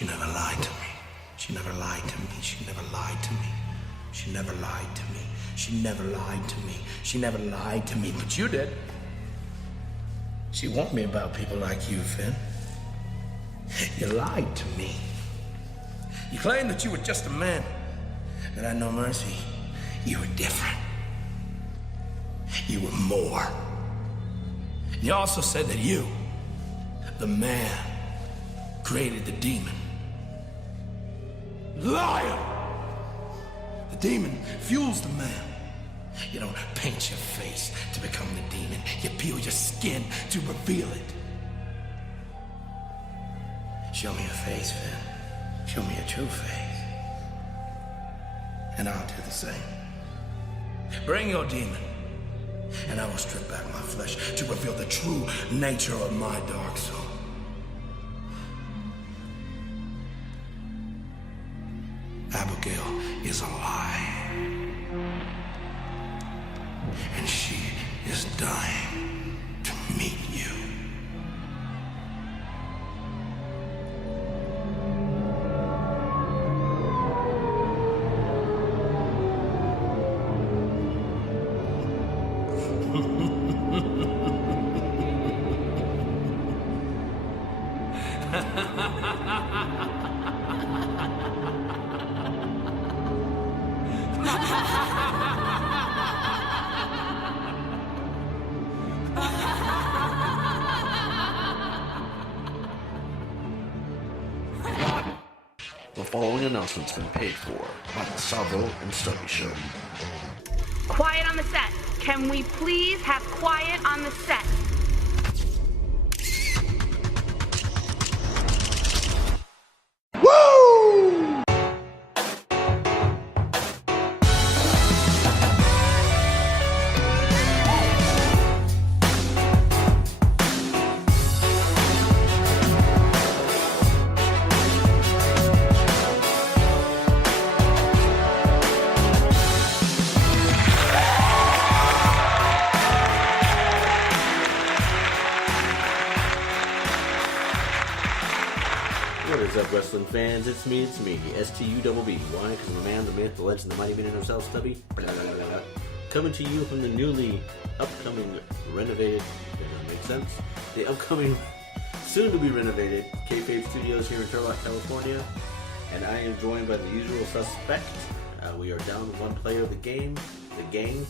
She never lied to me. She never lied to me. She never lied to me. She never lied to me. She never lied to me. She never lied to me, but you did. She warned me about people like you, Finn. You lied to me. You claimed that you were just a man, that I had no mercy. You were different. You were more. You also said that you, the man, created the demon. Liar! The demon fuels the man. You don't paint your face to become the demon. You peel your skin to reveal it. Show me your face, Finn. Show me your true face. And I'll do the same. Bring your demon, and I will strip back my flesh to reveal the true nature of my dark soul. Abigail is alive, and she is dying to meet you. The following announcement's been paid for by the Savvo and Stubby Show. Quiet on the set. Can we please have quiet on the set? What is up, wrestling fans? It's me, S-T-U-B-B. Why? Because I'm the man, the myth, the legend, the mighty man himself, Stubby. Coming to you from the newly upcoming renovated, if that makes sense, the upcoming, soon-to-be renovated Kayfabe Studios here in Turlock, California. And I am joined by the usual suspect. We are down one player of the game, the gang.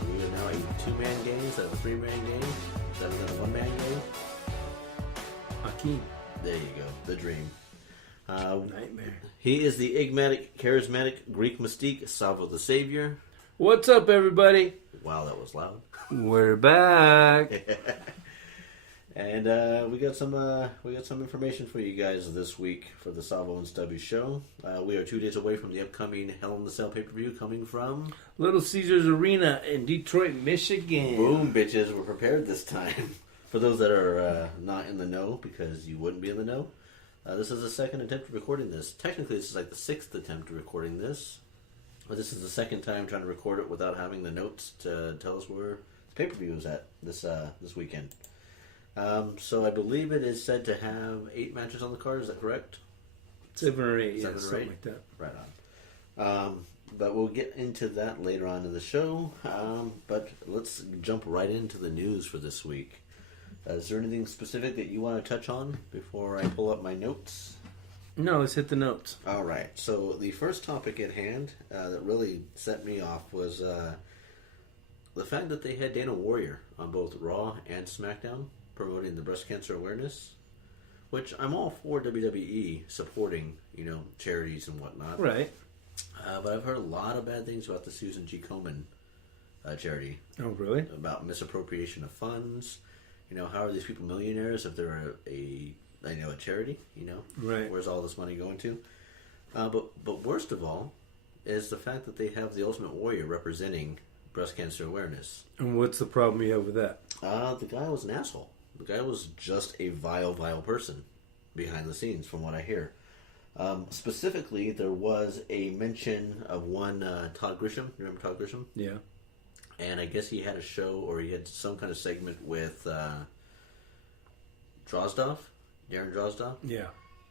So we are now a two-man game instead of a three-man game, instead of a one-man game. Hakeem. There you go, the dream. Nightmare. He is the enigmatic, charismatic Greek mystique, Savvo the Savior. What's up, everybody? Wow, that was loud. We're back. And we got some information for you guys this week for the Savvo and Stubby show. We are 2 days away from the upcoming Hell in the Cell pay-per-view coming from Little Caesars Arena in Detroit, Michigan. Boom, bitches. We're prepared this time. For those that are not in the know, because you wouldn't be in the know, this is the second attempt at recording this. Technically, this is like the sixth attempt at recording this. But this is the second time trying to record it without having the notes to tell us where the pay-per-view is at this weekend. So I believe it is said to have 8 matches on the card. Is that correct? 7 or 8, Seven or something eight? like that. Right on. But we'll get into that later on in the show. But let's jump right into the news for this week. Is there anything specific that you want to touch on before I pull up my notes? No, let's hit the notes. All right. So the first topic at hand that really set me off was the fact that they had Dana Warrior on both Raw and SmackDown promoting the breast cancer awareness, which I'm all for WWE supporting, charities and whatnot. Right. But I've heard a lot of bad things about the Susan G. Komen charity. Oh, really? About misappropriation of funds. How are these people millionaires if they're a charity? Right. Where's all this money going to? But worst of all is the fact that they have the Ultimate Warrior representing breast cancer awareness. And what's the problem you have with that? The guy was an asshole. The guy was just a vile person behind the scenes, from what I hear. Specifically, there was a mention of one Todd Grisham. You remember Todd Grisham? Yeah. And I guess he had a show, or he had some kind of segment with Darren Drozdov. Yeah.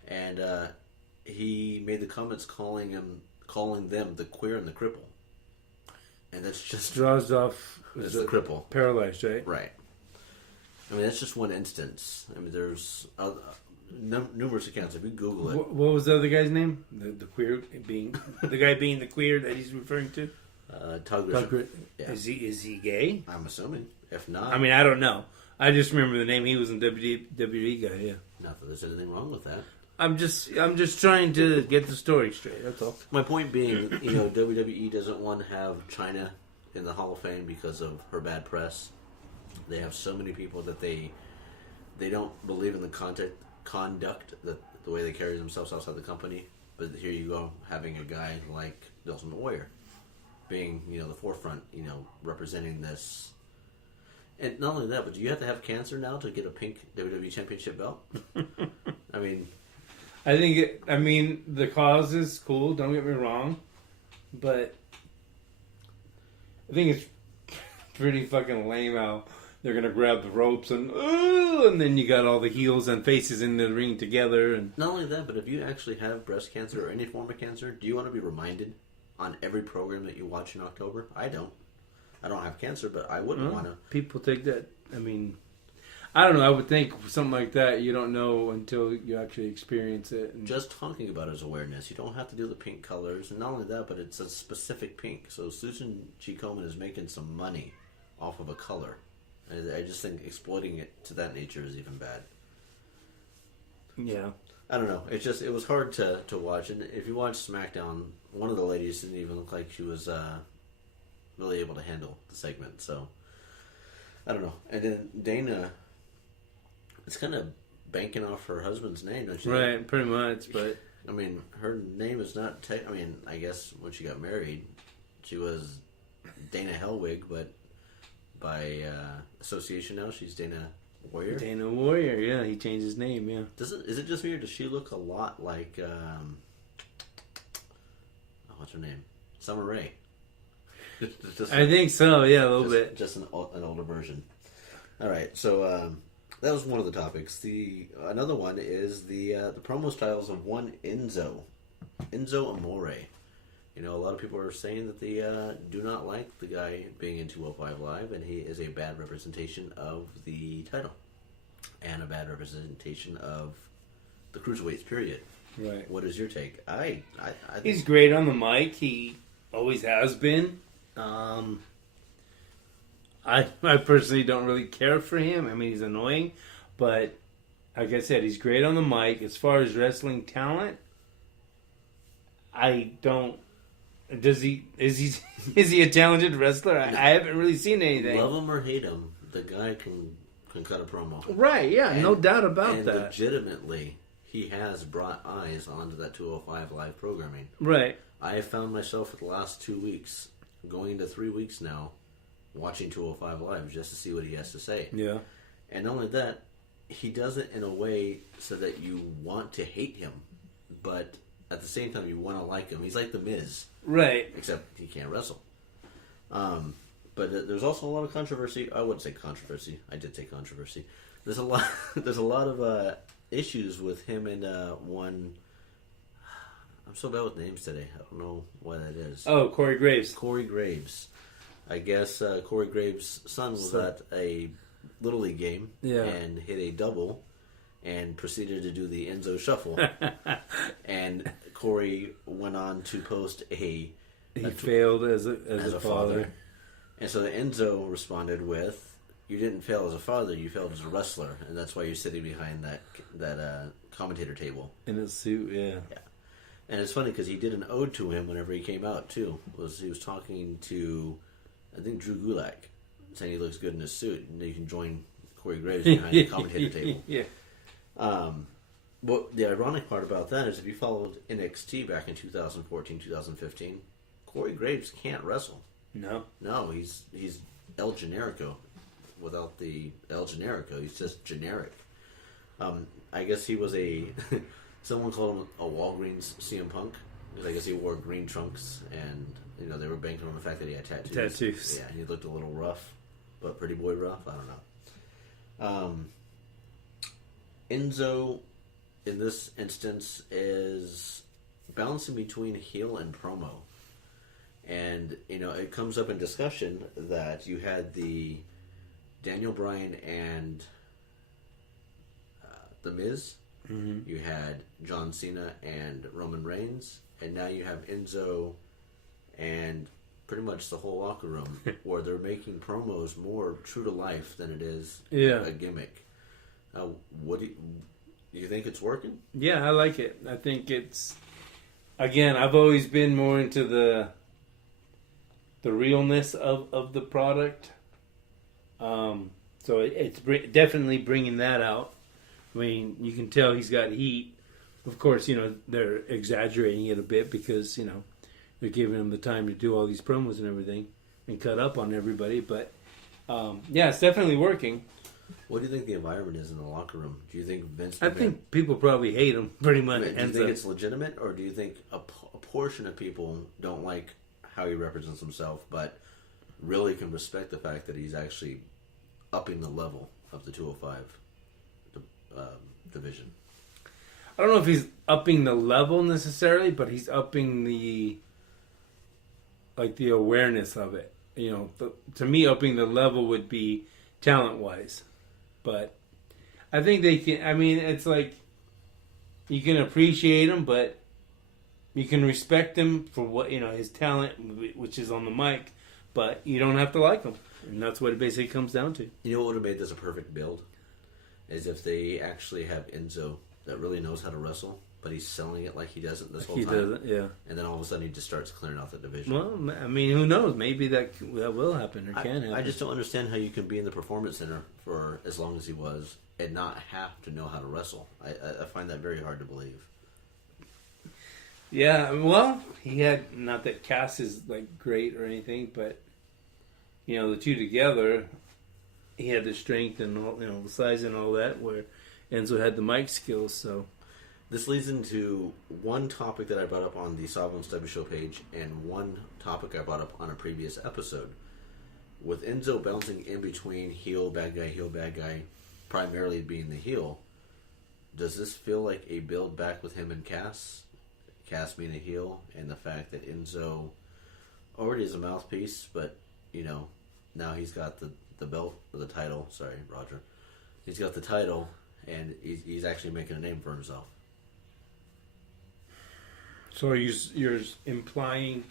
and he made the comments calling them the queer and the cripple, and that's just Draws off. It's the cripple, paralyzed, right? right? I mean, that's just one instance. I mean, there's numerous accounts. If you Google it, What was the other guy's name? The queer being the guy being the queer that he's referring to. Todd Grisham. Yeah. Is he gay? I'm assuming. If not, I mean, I don't know. I just remember the name. He was in WWE guy. Yeah. not that there's anything wrong with that. I'm just trying to get the story straight. That's all. My point being, WWE doesn't want to have China in the Hall of Fame because of her bad press. They have so many people that they don't believe in the conduct that the way they carry themselves outside the company. But here you go, having a guy like Ultimate Warrior being, the forefront, representing this. And not only that, but do you have to have cancer now to get a pink WWE Championship belt? I mean, the cause is cool. Don't get me wrong, but I think it's pretty fucking lame how they're gonna grab the ropes and then you got all the heels and faces in the ring together. And not only that, but if you actually have breast cancer or any form of cancer, do you want to be reminded on every program that you watch in October? I don't. I don't have cancer, but I wouldn't want to. People take that. I mean, I don't know. I would think something like that you don't know until you actually experience it. And just talking about it is awareness. You don't have to do the pink colors, and not only that, but it's a specific pink. So Susan G. Komen is making some money off of a color. I just think exploiting it to that nature is even bad. Yeah. I don't know. It was hard to watch. And if you watch SmackDown, one of the ladies didn't even look like she was really able to handle the segment. So, I don't know. And then Dana, it's kind of banking off her husband's name, don't you think? Right, pretty much. But I mean, her name is not... I guess when she got married, she was Dana Hellwig, but by association now, she's Dana Warrior. Dana Warrior, yeah. He changed his name, yeah. Is it just me, or does she look a lot like... what's her name? Summer Rae. I think so, yeah, a little bit. Just an older version. All right, so that was one of the topics. Another one is the promo styles of one Enzo Amore. A lot of people are saying that they do not like the guy being in 205 Live, and he is a bad representation of the title and a bad representation of the cruiserweights. Period. Right. What is your take? I think he's great on the mic. He always has been. I personally don't really care for him. I mean, he's annoying, but like I said, he's great on the mic. As far as wrestling talent, I don't. Is he a talented wrestler? I haven't really seen anything. Love him or hate him, the guy can cut a promo. Right? Yeah, no doubt about that. Legitimately, he has brought eyes onto that 205 Live programming. Right. I have found myself for the last 2 weeks, going into 3 weeks now, watching 205 Live just to see what he has to say. Yeah. And not only that, he does it in a way so that you want to hate him, but at the same time you want to like him. He's like The Miz. Right. Except he can't wrestle. But there's also a lot of controversy. I wouldn't say controversy. I did say controversy. There's a lot. There's a lot of issues with him and one. I'm so bad with names today. I don't know why that is. Oh, Corey Graves. Corey Graves. I guess Corey Graves' son was at a Little League game and hit a double and proceeded to do the Enzo Shuffle. And Corey went on to post he failed as a father. And so the Enzo responded with, "You didn't fail as a father, you failed as a wrestler, and that's why you're sitting behind that commentator table." In a suit, yeah. And it's funny because he did an ode to him whenever he came out, too. He was talking to, I think, Drew Gulak, saying he looks good in his suit, and you can join Corey Graves behind the commentator table. Yeah. But the ironic part about that is if you followed NXT back in 2014, 2015, Corey Graves can't wrestle. No, he's El Generico without the El Generico. He's just generic. I guess he was someone called him a Walgreens CM Punk because I guess he wore green trunks and they were banking on the fact that he had tattoos. Yeah, he looked a little rough, but pretty boy rough. I don't know. Enzo in this instance is balancing between heel and promo. And, it comes up in discussion that you had the Daniel Bryan and The Miz. Mm-hmm. You had John Cena and Roman Reigns. And now you have Enzo and pretty much the whole locker room where they're making promos more true to life than it is a gimmick. What do you think it's working? Yeah, I like it. I think it's, again, I've always been more into the realness of the product. So it's definitely bringing that out. I mean, you can tell he's got heat. Of course, they're exaggerating it a bit because, they're giving him the time to do all these promos and everything and cut up on everybody. But, yeah, it's definitely working. What do you think the environment is in the locker room? Do you think Vince... I think people probably hate him pretty much. Do you think it's legitimate, or do you think a portion of people don't like how he represents himself, but really can respect the fact that he's actually upping the level of the 205 division? I don't know if he's upping the level necessarily, but he's upping the awareness of it. To me, upping the level would be talent-wise. But I think they can... I mean, it's like you can appreciate him, but you can respect him for what, his talent, which is on the mic, but you don't have to like him. And that's what it basically comes down to. You know what would have made this a perfect build? Is if they actually have Enzo that really knows how to wrestle, but he's selling it like he doesn't this whole time. He doesn't, yeah. And then all of a sudden he just starts clearing out the division. Well, I mean, who knows? Maybe that will happen or can happen. I just don't understand how you can be in the Performance Center for as long as he was and not have to know how to wrestle. I find that very hard to believe. Yeah, well, he had, not that Cass is like great or anything, but the two together, he had the strength and all, the size and all that, where Enzo had the mic skills. So this leads into one topic that I brought up on the Savvo and Stubby Show page, and one topic I brought up on a previous episode. With Enzo bouncing in between heel, bad guy, primarily being the heel, does this feel like a build back with him and Cass? Cass being a heel, and the fact that Enzo already is a mouthpiece, but, now he's got the belt, or the title. Sorry, Roger. He's got the title, and he's actually making a name for himself. So you're implying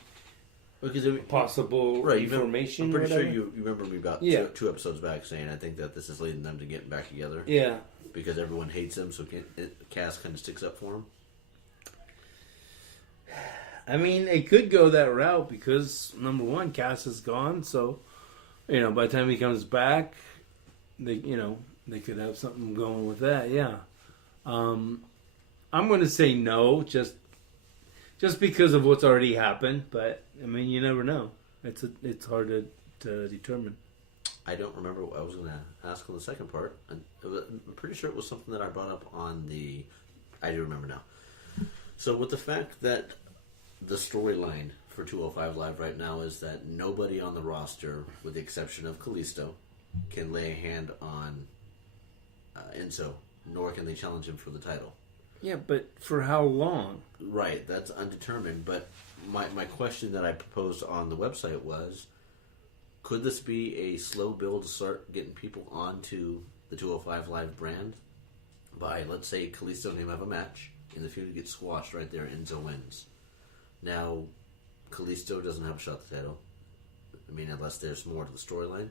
because possible information? I'm pretty sure you remember me about two episodes back saying I think that this is leading them to getting back together. Yeah. Because everyone hates him, so Cass kind of sticks up for him. I mean, it could go that route because, number one, Cass is gone, so, by the time he comes back, they could have something going with that, yeah. I'm going to say no, just because of what's already happened, but, I mean, you never know. It's hard to determine. I don't remember what I was going to ask on the second part. I'm pretty sure it was something that I brought up on the... I do remember now. So with the fact that the storyline for 205 Live right now is that nobody on the roster, with the exception of Kalisto, can lay a hand on Enzo, nor can they challenge him for the title. Yeah, but for how long? Right, that's undetermined. But my question that I proposed on the website was, could this be a slow build to start getting people onto the 205 Live brand by, let's say, Kalisto and him have a match, and the feud gets squashed right there, Enzo wins. Now, Kalisto doesn't have a shot at the title. I mean, unless there's more to the storyline.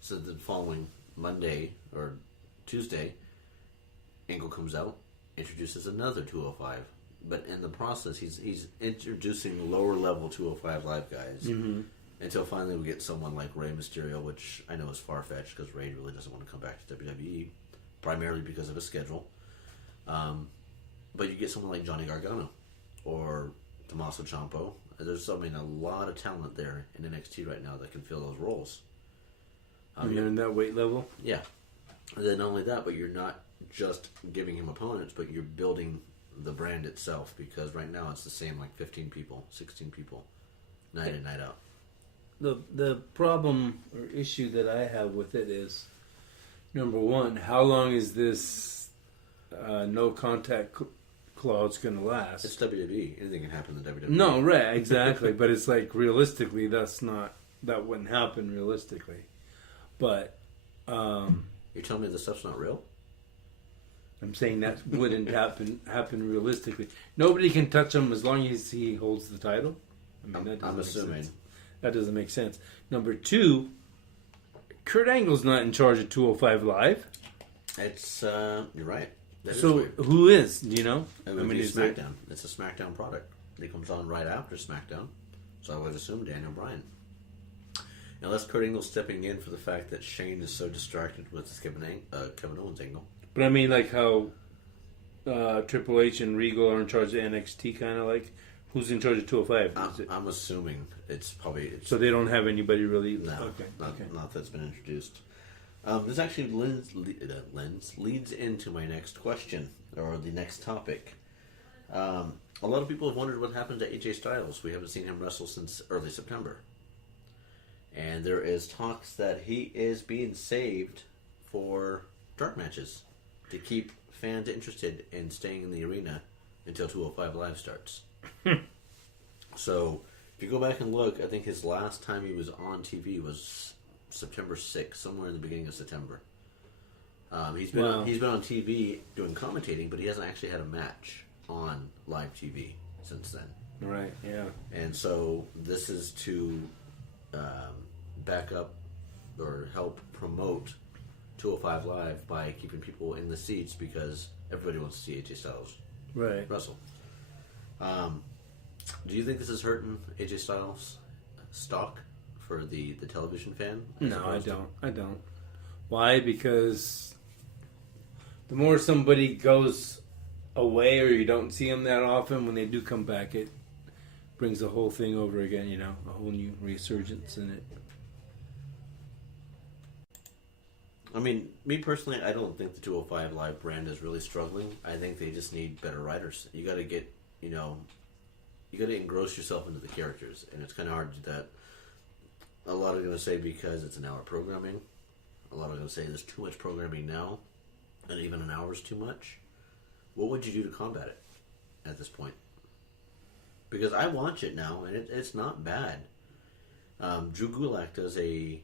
So the following Monday or Tuesday, Angle comes out, introduces another 205. But in the process, he's introducing lower level 205 Live guys. Mm-hmm. Until finally we get someone like Rey Mysterio, which I know is far-fetched because Rey really doesn't want to come back to WWE, primarily because of his schedule. But you get someone like Johnny Gargano or Tommaso Ciampa. There's a lot of talent there in NXT right now that can fill those roles. You're in that weight level? Yeah. And then not only that, but you're not just giving him opponents, but you're building the brand itself, because right now it's the same 15 people, 16 people, night in, night out. The problem or issue that I have with it is, number one, how long is this no contact clause going to last. It's WWE. Anything can happen in WWE. No, right, exactly. But it's like realistically, that wouldn't happen realistically. But You're telling me this stuff's not real? I'm saying that wouldn't happen realistically. Nobody can touch him as long as he holds the title. I mean, I'm assuming. That doesn't make sense. Number two, Kurt Angle's not in charge of 205 Live. It's you're right. That So is weird. who is? Do you know? It would be SmackDown. It's a SmackDown product. It comes on right after SmackDown, so I would assume Daniel Bryan. Unless Kurt Angle's stepping in for the fact that Shane is so distracted with his Kevin Owens angle. But I mean, like how Triple H and Regal are in charge of NXT, kind of like who's in charge of 205? I'm assuming it's probably So they don't have anybody really. no, Okay. not that's been introduced. This actually leads into my next question or the next topic. A lot of people have wondered what happened to AJ Styles. We haven't seen him wrestle since early September, and there is talks that he is being saved for dark matches to keep fans interested in staying in the arena until 205 Live starts. So, if you go back and look, I think his last time he was on TV was September 6th, somewhere in the beginning of September. He's been on TV doing commentating, but he hasn't actually had a match on live TV since then. Right. Yeah. And so this is to back up or help promote 205 Live by keeping people in the seats because everybody wants to see AJ Styles Right. wrestle. Do you think this is hurting AJ Styles' stock for the television fan? No, I don't. Why? Because the more somebody goes away or you don't see them that often, when they do come back, it brings the whole thing over again, you know, a whole new resurgence in it. I mean, me personally, I don't think the 205 Live brand is really struggling. I think they just need better writers. You got to get, you got to engross yourself into the characters, and it's kind of hard to do that. A lot are going to say because it's an hour programming. A lot are going to say there's too much programming now, and even an hour is too much. What would you do to combat it at this point? Because I watch it now, and it's not bad. Drew Gulak does an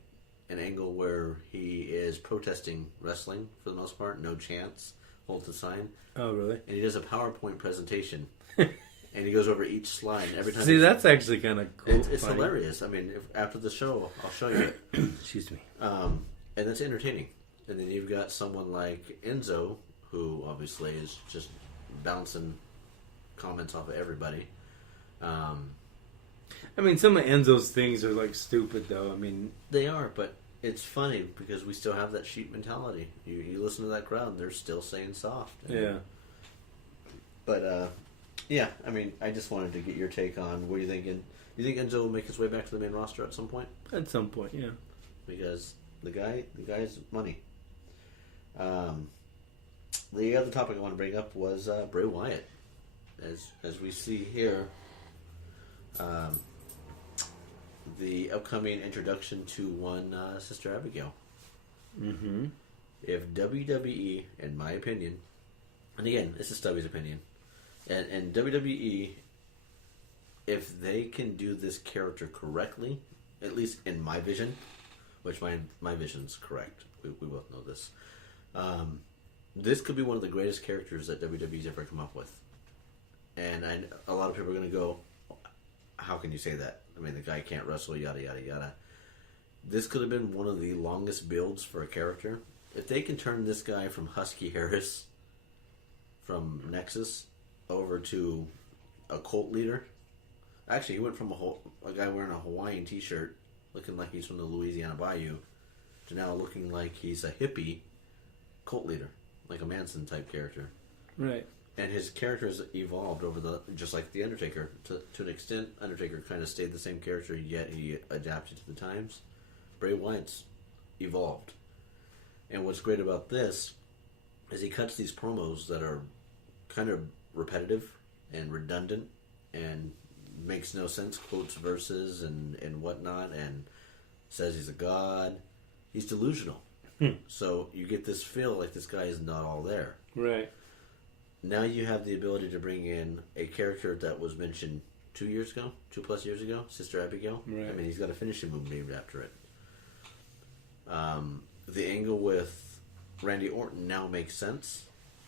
angle where he is protesting wrestling for the most part, no chance, holds the sign. Oh, really? And he does a PowerPoint presentation. And he goes over each slide. Every time. See, that's actually kind of cool. It's hilarious. I mean, after the show, I'll show you it. Excuse me. And it's entertaining. And then you've got someone like Enzo, who obviously is just bouncing comments off of everybody. I mean, some of Enzo's things are like stupid, though. I mean, They are, but it's funny because we still have that sheep mentality. You listen to that crowd, and they're still saying soft. yeah. But, yeah, I mean, I just wanted to get your take on what are you thinking. You think Enzo will make his way back to the main roster at some point? At some point, yeah. Because the guy's money. The other topic I want to bring up was Bray Wyatt. As we see here, the upcoming introduction to one Sister Abigail. Mm-hmm. If WWE, in my opinion, and again, this is Stubby's opinion, and WWE, if they can do this character correctly, at least in my vision, which my vision's correct, we both know this, this could be one of the greatest characters that WWE's ever come up with. And a lot of people are going to go, how can you say that? I mean, the guy can't wrestle, yada, yada, yada. This could have been one of the longest builds for a character. If they can turn this guy from Husky Harris, from Nexus, over to a cult leader. Actually, he went from a guy wearing a Hawaiian t-shirt, looking like he's from the Louisiana Bayou, to now looking like he's a hippie cult leader, like a Manson-type character. Right. And his character has evolved just like The Undertaker. To an extent, Undertaker kind of stayed the same character, yet he adapted to the times. Bray Wyatt's evolved. And what's great about this is he cuts these promos that are kind of repetitive and redundant and makes no sense, quotes verses and whatnot, and says he's a god. He's delusional. So you get this feel like this guy is not all there. Right. now you have the ability to bring in a character that was mentioned 2+ years ago, Sister Abigail. Right. I mean, he's got a finishing move named after it. The angle with Randy Orton now makes sense.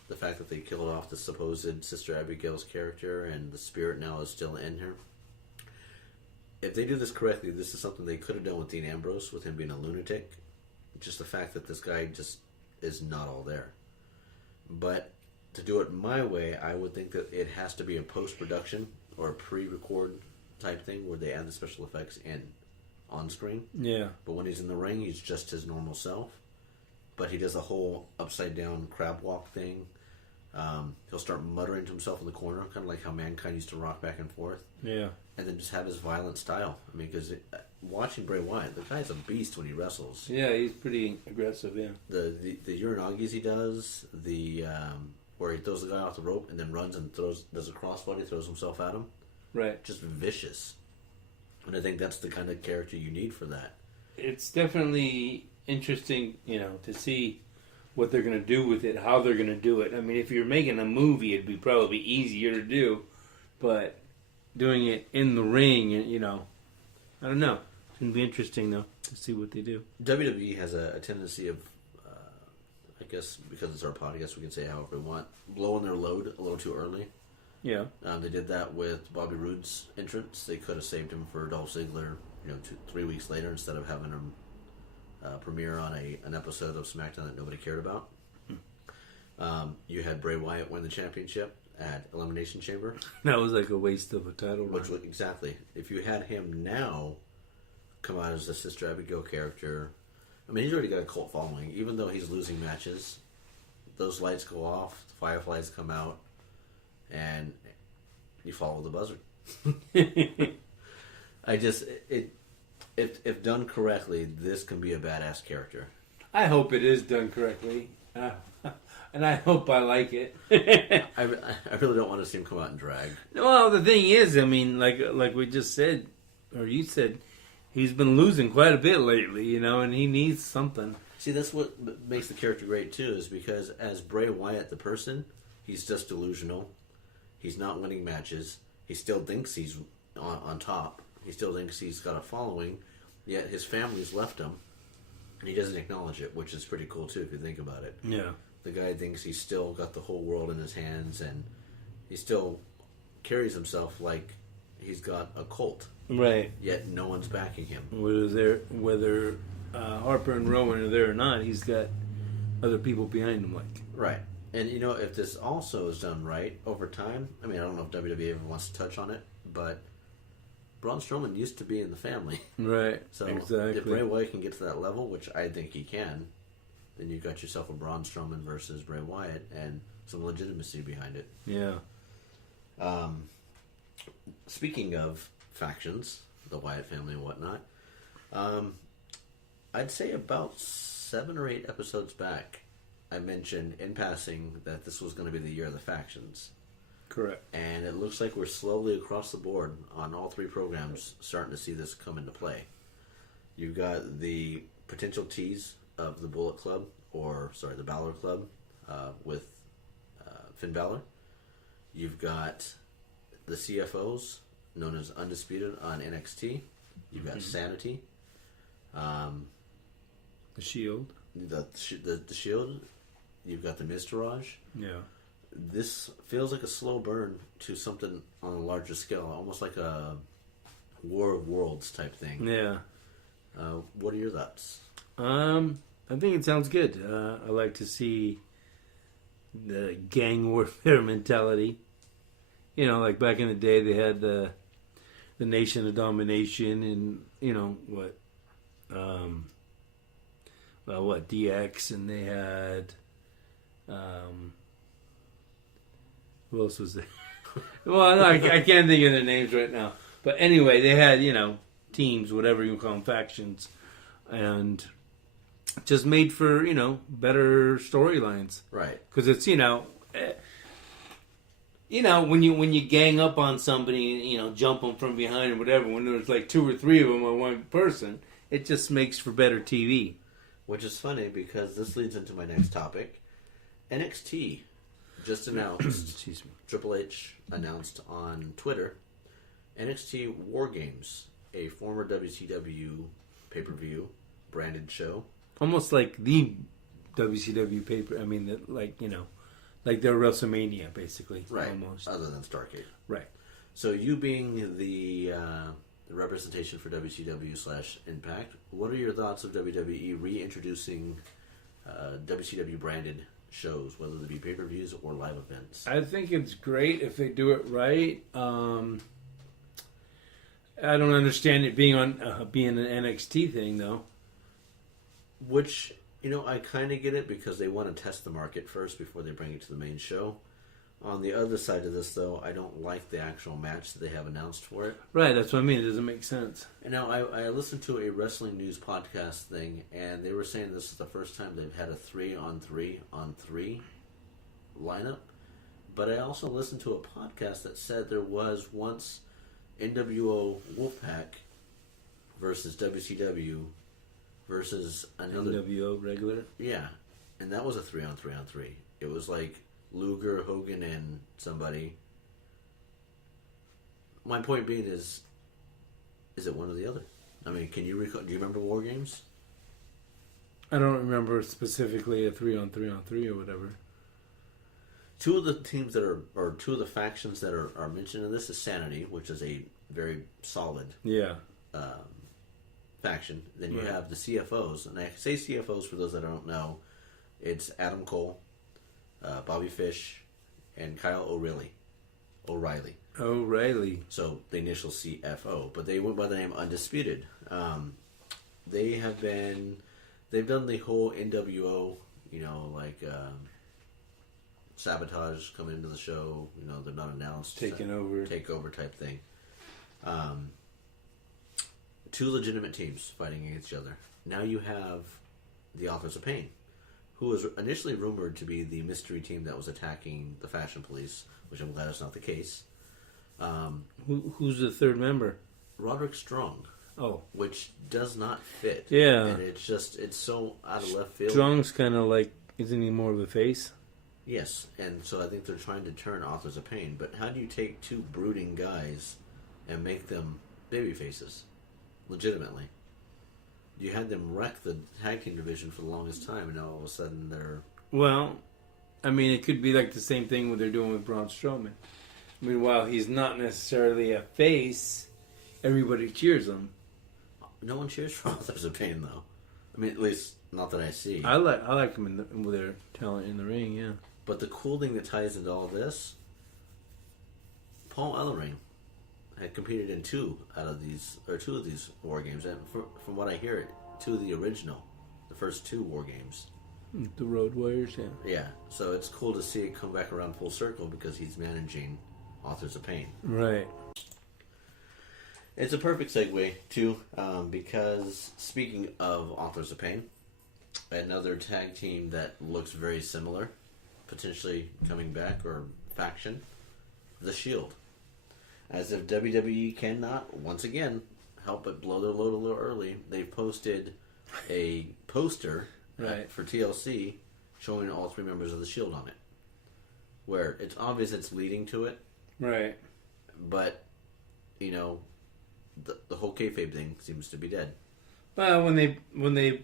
The fact that they killed off the supposed Sister Abigail's character and the spirit now is still in her. If they do this correctly, this is something they could have done with Dean Ambrose, with him being a lunatic. Just the fact that this guy just is not all there. But to do it my way, I would think that it has to be a post-production or a pre-record type thing where they add the special effects in on screen. Yeah. But when he's in the ring, he's just his normal self. But he does a whole upside-down crab walk thing. He'll start muttering to himself in the corner, kind of like how Mankind used to rock back and forth. Yeah. And then just have his violent style. I mean, because watching Bray Wyatt, the guy's a beast when he wrestles. Yeah, he's pretty aggressive, yeah. The Uranagi's he does, where he throws the guy off the rope and then runs and does a crossbody, throws himself at him. Right. Just vicious. And I think that's the kind of character you need for that. It's definitely interesting, to see what they're going to do with it, how they're going to do it. I mean, if you're making a movie, it'd be probably easier to do, but doing it in the ring, I don't know. It's going to be interesting, though, to see what they do. WWE has a tendency of, I guess, because it's our podcast, we can say however we want, blowing their load a little too early. Yeah. They did that with Bobby Roode's entrance. They could have saved him for Dolph Ziggler, 3 weeks later instead of having him premiere on an episode of SmackDown that nobody cared about. You had Bray Wyatt win the championship at Elimination Chamber. That was like a waste of a title run. Exactly. If you had him now come out as the Sister Abigail character, I mean, he's already got a cult following. Even though he's losing matches, those lights go off, the fireflies come out, and you follow the buzzer. If done correctly, this can be a badass character. I hope it is done correctly. And I hope I like it. I really don't want to see him come out and drag. Well, the thing is, I mean, like we just said, or you said, he's been losing quite a bit lately, and he needs something. See, that's what makes the character great, too, is because as Bray Wyatt, the person, he's just delusional. He's not winning matches. He still thinks he's on top. He still thinks he's got a following, yet his family's left him, and he doesn't acknowledge it, which is pretty cool, too, if you think about it. Yeah. The guy thinks he's still got the whole world in his hands, and he still carries himself like he's got a cult. Right. Yet no one's backing him. Whether Harper and Rowan are there or not, he's got other people behind him. Right. And, if this also is done right over time, I mean, I don't know if WWE ever wants to touch on it, but Braun Strowman used to be in the family. Right. So exactly. if Bray Wyatt can get to that level, which I think he can, then you've got yourself a Braun Strowman versus Bray Wyatt and some legitimacy behind it. Yeah. Speaking of factions, the Wyatt family and whatnot, I'd say about 7 or 8 episodes back, I mentioned in passing that this was going to be the year of the factions. Correct. And it looks like we're slowly across the board on all 3 programs starting to see this come into play. You've got the potential tease of the Bullet Club, the Balor Club, with Finn Balor. You've got the CFOs, known as Undisputed on NXT. You've got Sanity. The Shield. The Shield. You've got the Miztourage. Yeah. This feels like a slow burn to something on a larger scale, almost like a War of Worlds type thing. Yeah. What are your thoughts? I think it sounds good. I like to see the gang warfare mentality. Like back in the day, they had the Nation of Domination, and DX, and they had who else was there? Well, I can't think of their names right now. But anyway, they had teams, whatever you call them, factions, and just made for better storylines. Right. Because it's when you gang up on somebody, jump them from behind or whatever. When there's like 2 or 3 of them on one person, it just makes for better TV. Which is funny because this leads into my next topic. NXT just announced. Excuse me. Triple H announced on Twitter NXT War Games, a former WCW pay-per-view branded show. Almost like the WCW paper. I mean, like their WrestleMania, basically. Right. Almost. Other than Starrcade. Right. So you being the representation for WCW/Impact, what are your thoughts of WWE reintroducing WCW branded shows, whether they be pay-per-views or live events? I think it's great if they do it right. I don't understand it being being an NXT thing though. Which, I kind of get it because they want to test the market first before they bring it to the main show. On the other side of this, though, I don't like the actual match that they have announced for it. Right, that's what I mean. It doesn't make sense. And now, I listened to a wrestling news podcast thing, and they were saying this is the first time they've had a 3-on-3-on-3 lineup. But I also listened to a podcast that said there was once NWO Wolfpack versus WCW versus another NWO regular. Yeah, and that was a 3-on-3-on-3. It was like Luger, Hogan, and somebody. My point being is it one or the other? I mean, can you recall? Do you remember War Games? I don't remember specifically a 3-on-3-on-3 or whatever. Two of the teams that are, or two of the factions that are mentioned in this is Sanity, which is a very solid faction. Then you have the CFOs, and I say CFOs for those that don't know. It's Adam Cole, Bobby Fish, and Kyle O'Reilly. So the initial CFO, but they went by the name Undisputed. They've done the whole NWO, sabotage coming into the show. They're not announced, takeover type thing. Two legitimate teams fighting against each other. Now you have the Authors of Pain, who was initially rumored to be the mystery team that was attacking the Fashion Police, which I'm glad is not the case. Who's the third member? Roderick Strong. Oh. Which does not fit. Yeah. And it's so out of left field. Strong's kind of like, isn't he more of a face? Yes, and so I think they're trying to turn Authors of Pain. But how do you take two brooding guys and make them baby faces? Legitimately. You had them wreck the tag team division for the longest time, and now all of a sudden they're... Well, I mean, it could be like the same thing what they're doing with Braun Strowman. I mean, while he's not necessarily a face, everybody cheers him. No one cheers for Authors of Pain, though. I mean, at least not that I see. I like them with their talent in the ring, yeah. But the cool thing that ties into all this, Paul Ellering had competed in two of these War Games, and from what I hear, two of the first two War Games. The Road Warriors, yeah. Yeah, so it's cool to see it come back around full circle because he's managing Authors of Pain. Right. It's a perfect segue, too, because speaking of Authors of Pain, another tag team that looks very similar, potentially coming back, or faction, The Shield. As if WWE cannot, once again, help but blow their load a little early, they've posted a poster for TLC showing all three members of The Shield on it. Where it's obvious it's leading to it. Right. But, the whole kayfabe thing seems to be dead. Well, when they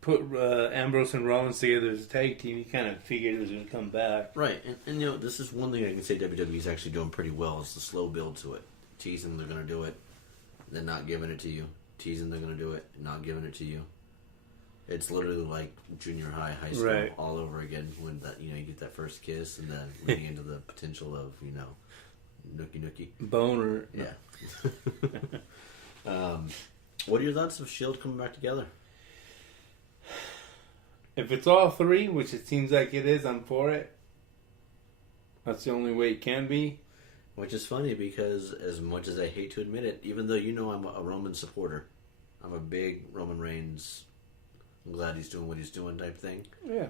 put Ambrose and Rollins together as a tag team, you kind of figured it was going to come back. Right, and this is one thing I can say WWE is actually doing pretty well, is the slow build to it. Teasing they're going to do it, then not giving it to you. Teasing they're going to do it, and not giving it to you. It's literally like junior high, high school all over again when that you get that first kiss and then leading into the potential of, nookie. Boner. Yeah. What are your thoughts of S.H.I.E.L.D. coming back together? If it's all three, which it seems like it is, I'm for it. That's the only way it can be. Which is funny because as much as I hate to admit it, even though I'm a Roman supporter, I'm a big Roman Reigns, I'm glad he's doing what he's doing type thing. Yeah.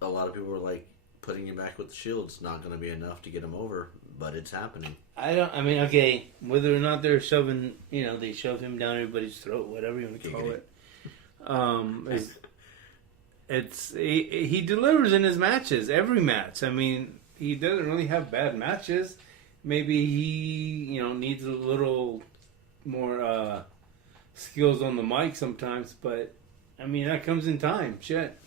A lot of people were like, putting him back with the Shield's not going to be enough to get him over, but it's happening. Okay, whether or not they're shoving, they shove him down everybody's throat, whatever you want to call it. he delivers in his matches, every match. I mean, he doesn't really have bad matches. Maybe he, needs a little more skills on the mic sometimes, but I mean, that comes in time. Shit.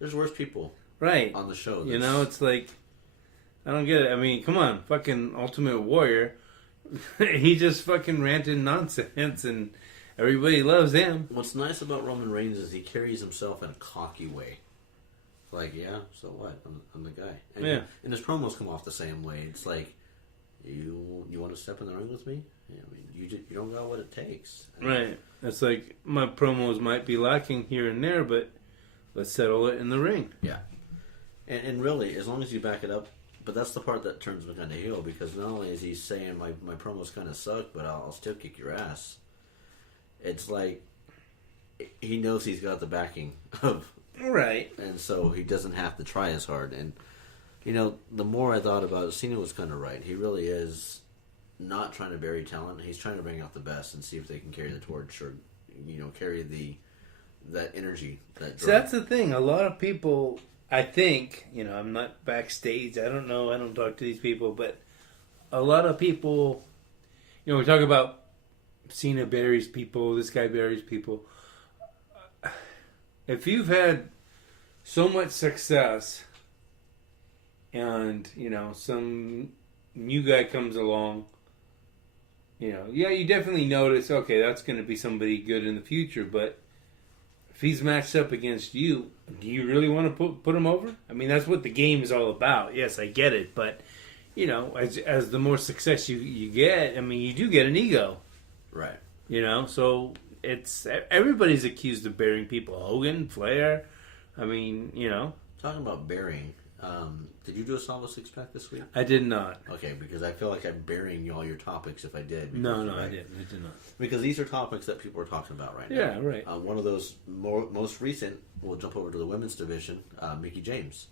There's worse people right on the show. It's like, I don't get it. I mean, come on, fucking Ultimate Warrior. He just fucking ranted nonsense, and everybody loves him. What's nice about Roman Reigns is he carries himself in a cocky way. Like, yeah, so what? I'm the guy. And, yeah. And his promos come off the same way. It's like, you want to step in the ring with me? Yeah, I mean, you don't got what it takes. Right. It's like, my promos might be lacking here and there, but let's settle it in the ring. Yeah. And really, as long as you back it up, but that's the part that turns me kind of heel, because not only is he saying my promos kind of suck, but I'll still kick your ass. It's like, he knows he's got the backing of... Right. And so he doesn't have to try as hard. And, the more I thought about it, Cena was kind of right. He really is not trying to bury talent. He's trying to bring out the best and see if they can carry the torch or, carry that energy. So that's the thing. A lot of people, I think, I'm not backstage. I don't know. I don't talk to these people. But a lot of people, we talk about Cena buries people. This guy buries people. If you've had so much success and, some new guy comes along, you definitely notice, okay, that's going to be somebody good in the future, but if he's matched up against you, do you really want to put him over? I mean, that's what the game is all about. Yes, I get it, but, as the more success you get, I mean, you do get an ego. Right. So... everybody's accused of burying people. Hogan, Flair. I mean, Talking about burying, did you do a Salvo six-pack this week? I did not. Okay, because I feel like I'm burying all your topics if I did. No, I didn't. I did not. Because these are topics that people are talking about right now. Yeah, right. One of those most recent, we'll jump over to the women's division, Mickie James.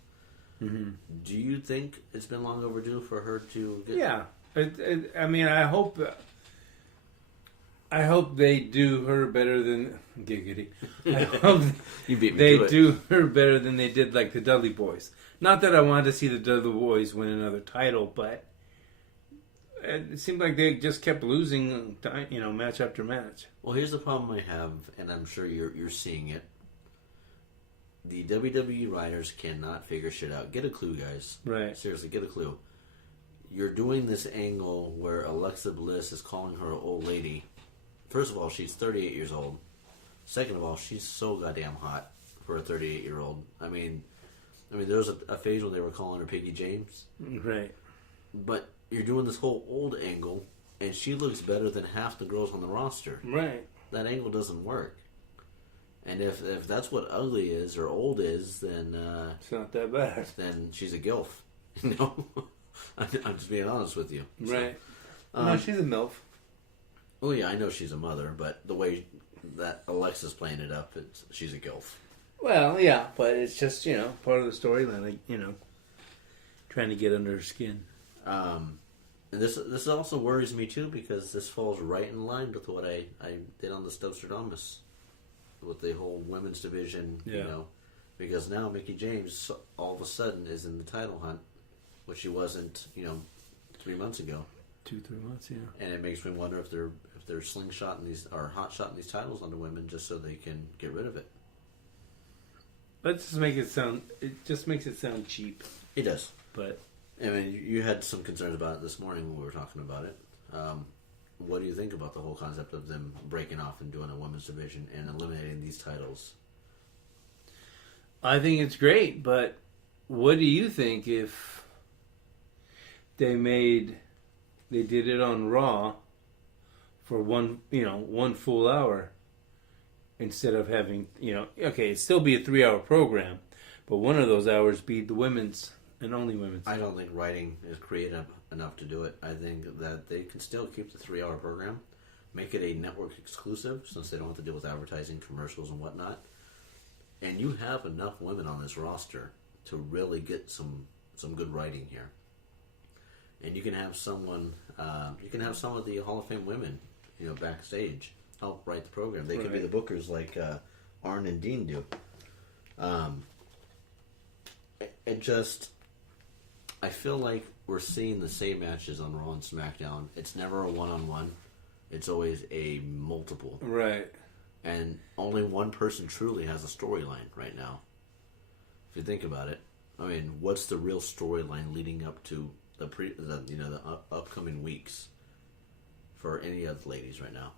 Mm-hmm. Do you think it's been long overdue for her to get... Yeah. I mean, I hope they do her better than Giggity. I hope you beat me they to it. do her better than they did like the Dudley Boys. Not that I wanted to see the Dudley Boys win another title, but it seemed like they just kept losing, match after match. Well, here's the problem I have, and I'm sure you're seeing it. The WWE writers cannot figure shit out. Get a clue, guys. Right. Seriously, get a clue. You're doing this angle where Alexa Bliss is calling her an old lady. First of all, she's 38 years old. Second of all, she's so goddamn hot for a 38-year-old. I mean, there was a phase when they were calling her Piggy James. Right. But you're doing this whole old angle, and she looks better than half the girls on the roster. Right. That angle doesn't work. And if that's what ugly is or old is, then it's not that bad. Then she's a gilf. I'm just being honest with you. Right. No, she's a MILF. Oh yeah, I know she's a mother, but the way that Alexa's playing it up, she's a gilf. Well, yeah, but it's just part of the storyline. Like, trying to get under her skin. And this also worries me too, because this falls right in line with what I did on the Stubstradamus with the whole women's division. Yeah. Because now Mickie James all of a sudden is in the title hunt, which she wasn't 3 months ago. 2-3 months, yeah. And it makes me wonder if they're slingshotting these or hot-shotting these titles onto women just so they can get rid of it. Let's just make it sound. It just makes it sound cheap. It does. But I mean, you had some concerns about it this morning when we were talking about it. What do you think about the whole concept of them breaking off and doing a women's division and eliminating these titles? I think it's great, but what do you think if they did it on Raw for one full hour instead of having, okay, it'd still be a 3-hour program, but one of those hours be the women's and only women's. I don't think writing is creative enough to do it. I think that they can still keep the 3-hour program, make it a network exclusive since they don't have to deal with advertising, commercials, and whatnot. And you have enough women on this roster to really get some good writing here. And you can have someone, some of the Hall of Fame women, backstage help write the program. They could be the bookers like Arn and Dean do. It just, I feel like we're seeing the same matches on Raw and SmackDown. It's never a one-on-one. It's always a multiple. Right. And only one person truly has a storyline right now. If you think about it, I mean, what's the real storyline leading up to the upcoming weeks for any of the ladies right now?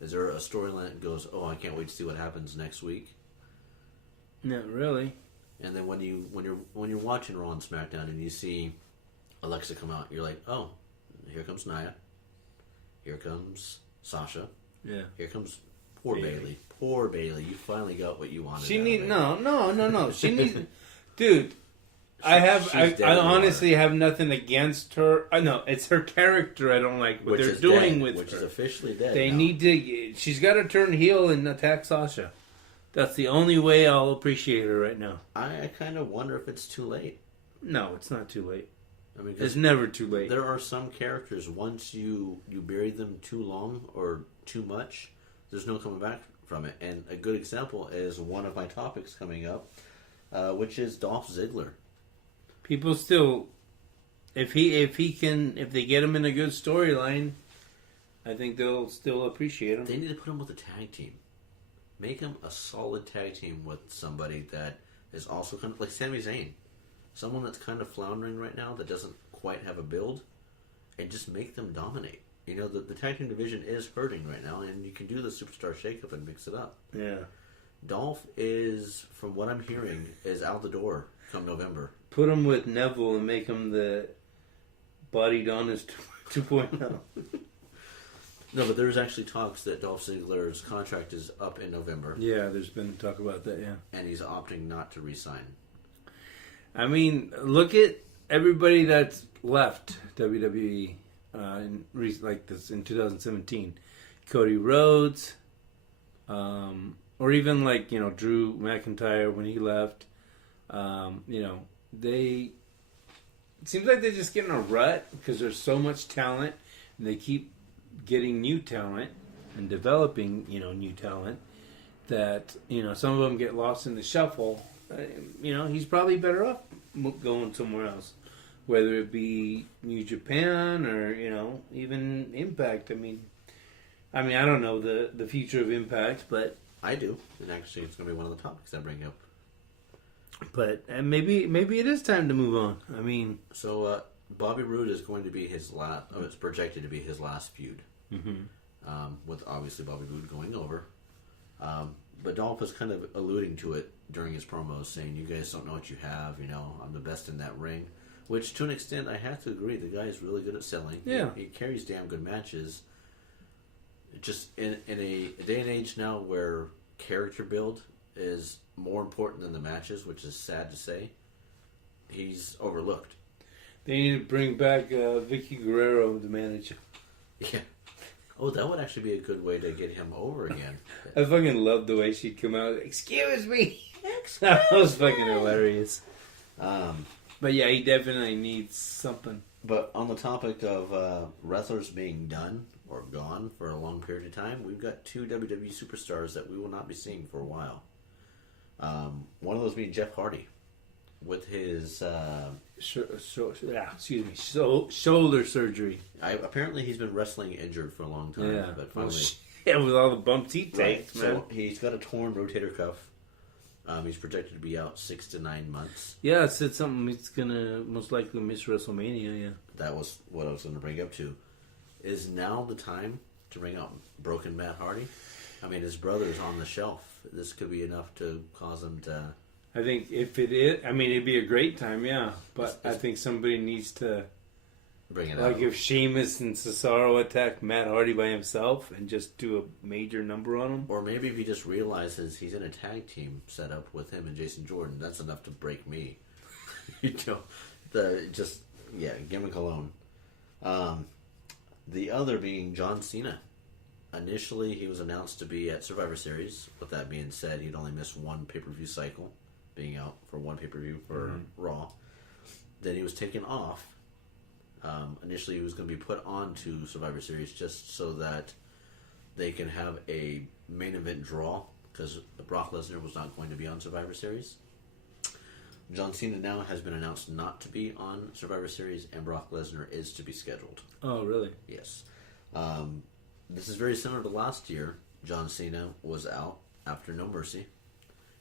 Is there a storyline that goes, oh, I can't wait to see what happens next week? Not really. And then when you're watching Raw and SmackDown and you see Alexa come out, you're like, oh, here comes Nia, here comes Sasha, Yeah. here comes poor Bailey. Poor Bailey, you finally got what you wanted. She out need of it. no. She needs, dude. I honestly have nothing against her. I know it's her character. I don't like what they're doing with her. Which is officially dead. They now. need to. She's got to turn heel and attack Sasha. That's the only way I'll appreciate her right now. I kind of wonder if it's too late. No, it's not too late. I mean, It's never too late. there are some characters, once you bury them too long or too much, there's no coming back from it. And a good example is one of my topics coming up, which is Dolph Ziggler. People still, if they get him in a good storyline, I think they'll still appreciate him. They need to put him with a tag team. Make him a solid tag team with somebody that is also kind of like Sami Zayn. Someone that's kind of floundering right now that doesn't quite have a build, and just make them dominate. You know, the tag team division is hurting right now, and you can do the superstar shakeup and mix it up. Yeah. Dolph is, from what I'm hearing, is out the door come November. Put him with Neville and make him the Body Donis 2.0. No, but there's actually talks that Dolph Ziggler's contract is up in November. Yeah, there's been talk about that, yeah. And he's opting not to re-sign. I mean, look at everybody that's left WWE like this in 2017. Cody Rhodes, or even like, Drew McIntyre when he left. It seems like they're just getting a rut because there's so much talent and they keep getting new talent and developing, new talent that, some of them get lost in the shuffle. He's probably better off going somewhere else, whether it be New Japan or, even Impact. I mean, I don't know the future of Impact, but I do. And actually, it's going to be one of the topics I bring up. But maybe it is time to move on. I mean, so Bobby Roode is going to be his last. It's projected to be his last feud. Mm-hmm. With obviously Bobby Roode going over. But Dolph is kind of alluding to it during his promos, saying, "You guys don't know what you have. I'm the best in that ring." Which, to an extent, I have to agree. The guy is really good at selling. Yeah, he carries damn good matches. Just in a day and age now where character build is more important than the matches, which is sad to say, he's overlooked. They need to bring back Vicky Guerrero to manage. Yeah. Oh, that would actually be a good way to get him over again. I fucking love the way she'd come out. Excuse me. That was fucking hilarious. But yeah, he definitely needs something. But on the topic of wrestlers being done or gone for a long period of time, we've got two WWE superstars that we will not be seeing for a while. One of those being Jeff Hardy, with his shoulder surgery. Apparently, he's been wrestling injured for a long time. Yeah, but finally, with all the bumps he takes, man. So he's got a torn rotator cuff. He's projected to be out 6 to 9 months. Yeah, it said something. He's gonna most likely miss WrestleMania. Yeah, that was what I was going to bring up to. Is now the time to bring out broken Matt Hardy? I mean, his brother's on the shelf. This could be enough to cause him to... I think if it is... it'd be a great time, yeah. But I think somebody needs to... Bring it like out. If Sheamus and Cesaro attack Matt Hardy by himself and just do a major number on him. Or maybe if he just realizes he's in a tag team setup with him and Jason Jordan, that's enough to break me. Gimmick alone. The other being John Cena. Initially, he was announced to be at Survivor Series. With that being said, he'd only missed one pay-per-view cycle, being out for one pay-per-view for Raw. Then he was taken off. Initially, he was going to be put onto Survivor Series just so that they can have a main event draw, because Brock Lesnar was not going to be on Survivor Series. John Cena now has been announced not to be on Survivor Series, and Brock Lesnar is to be scheduled. Oh, really? Yes. This is very similar to last year. John Cena was out after No Mercy.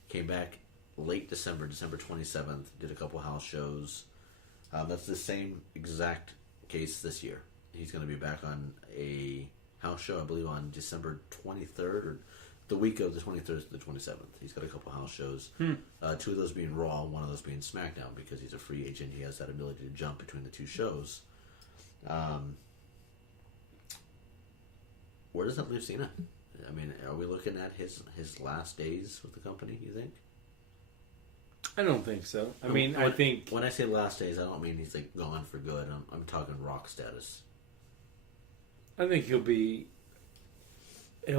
Came back late December 27th. Did a couple house shows. That's the same exact case this year. He's going to be back on a house show, I believe, on December 23rd, or the week of the 23rd to the 27th. He's got a couple house shows. 2 of those being Raw, one of those being SmackDown, because he's a free agent. He has that ability to jump between the two shows. Where does that leave Cena? I mean, are we looking at his last days with the company, you think? I don't think so. I think... When I say last days, I don't mean he's like gone for good. I'm talking Rock status. I think he'll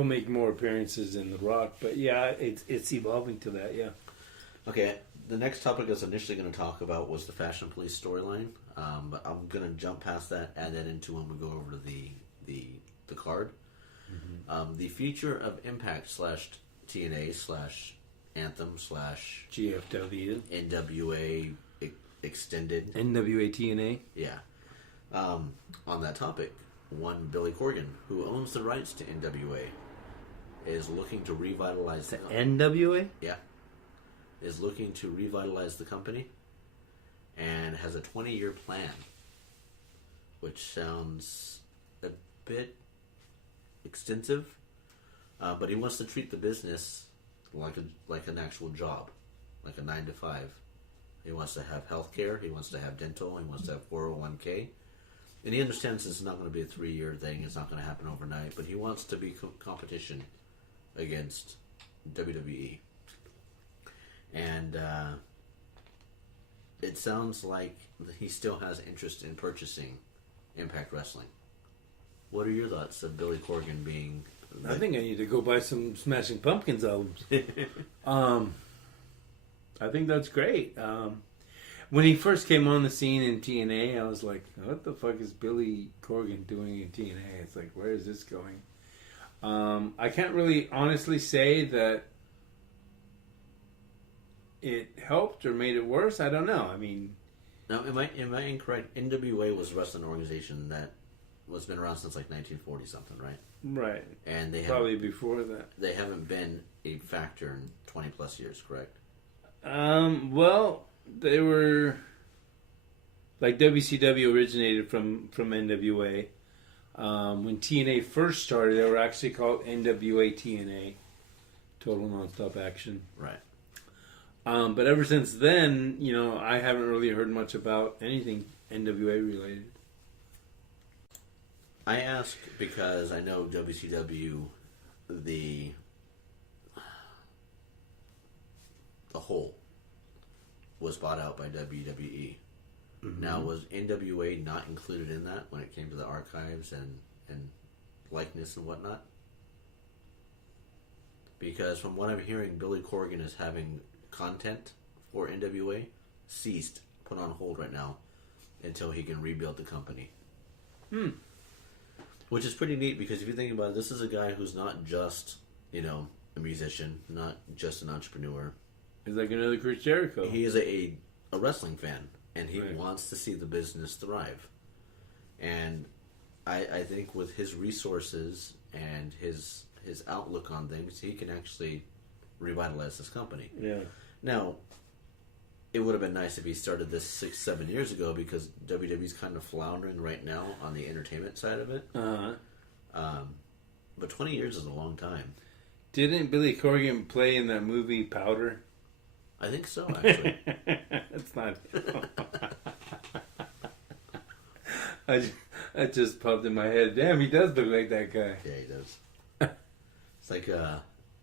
make more appearances in The Rock, but yeah, it's evolving to that, yeah. Okay, the next topic I was initially going to talk about was the Fashion Police storyline, but I'm going to jump past that, add that into when we go over to the card. Mm-hmm. The future of Impact / TNA / Anthem / GFW. NWA Extended. NWA TNA? Yeah. On that topic, one Billy Corgan, who owns the rights to NWA, is looking to revitalize the NWA? Yeah. Is looking to revitalize the company and has a 20-year plan, which sounds a bit extensive, but he wants to treat the business like an actual job, like a 9 to 5. He wants to have health care, he wants to have dental, he wants to have 401k. And he understands this is not going to be a 3-year thing. It's not going to happen overnight. But he wants to be competition against WWE. And it sounds like he still has interest in purchasing Impact Wrestling. What are your thoughts of Billy Corgan being... I think I need to go buy some Smashing Pumpkins albums. I think that's great. When he first came on the scene in TNA, I was like, what the fuck is Billy Corgan doing in TNA? It's like, where is this going? I can't really honestly say that it helped or made it worse. I don't know. I mean... Now, am I incorrect? NWA was a wrestling organization that was been around since like 1940 something, right? Right. And they probably before that. They haven't been a factor in 20 plus years, correct? Well... They were like WCW originated from NWA. When TNA first started, they were actually called NWA TNA, Total Nonstop Action. Right. But ever since then, I haven't really heard much about anything NWA related. I ask because I know WCW, the whole was bought out by WWE. Mm-hmm. Now, was NWA not included in that when it came to the archives and likeness and whatnot? Because from what I'm hearing, Billy Corgan is having content for NWA ceased, put on hold right now, until he can rebuild the company. Which is pretty neat, because if you think about it, this is a guy who's not just, a musician, not just an entrepreneur. He's like another Chris Jericho. He is a wrestling fan, and he wants to see the business thrive. And I think with his resources and his outlook on things, he can actually revitalize this company. Yeah. Now, it would have been nice if he started this 6-7 years ago, because WWE's kind of floundering right now on the entertainment side of it. But 20 years is a long time. Didn't Billy Corgan play in that movie Powder? I think so, actually. It's not. I just popped in my head. Damn, he does look like that guy. Yeah, he does. It's like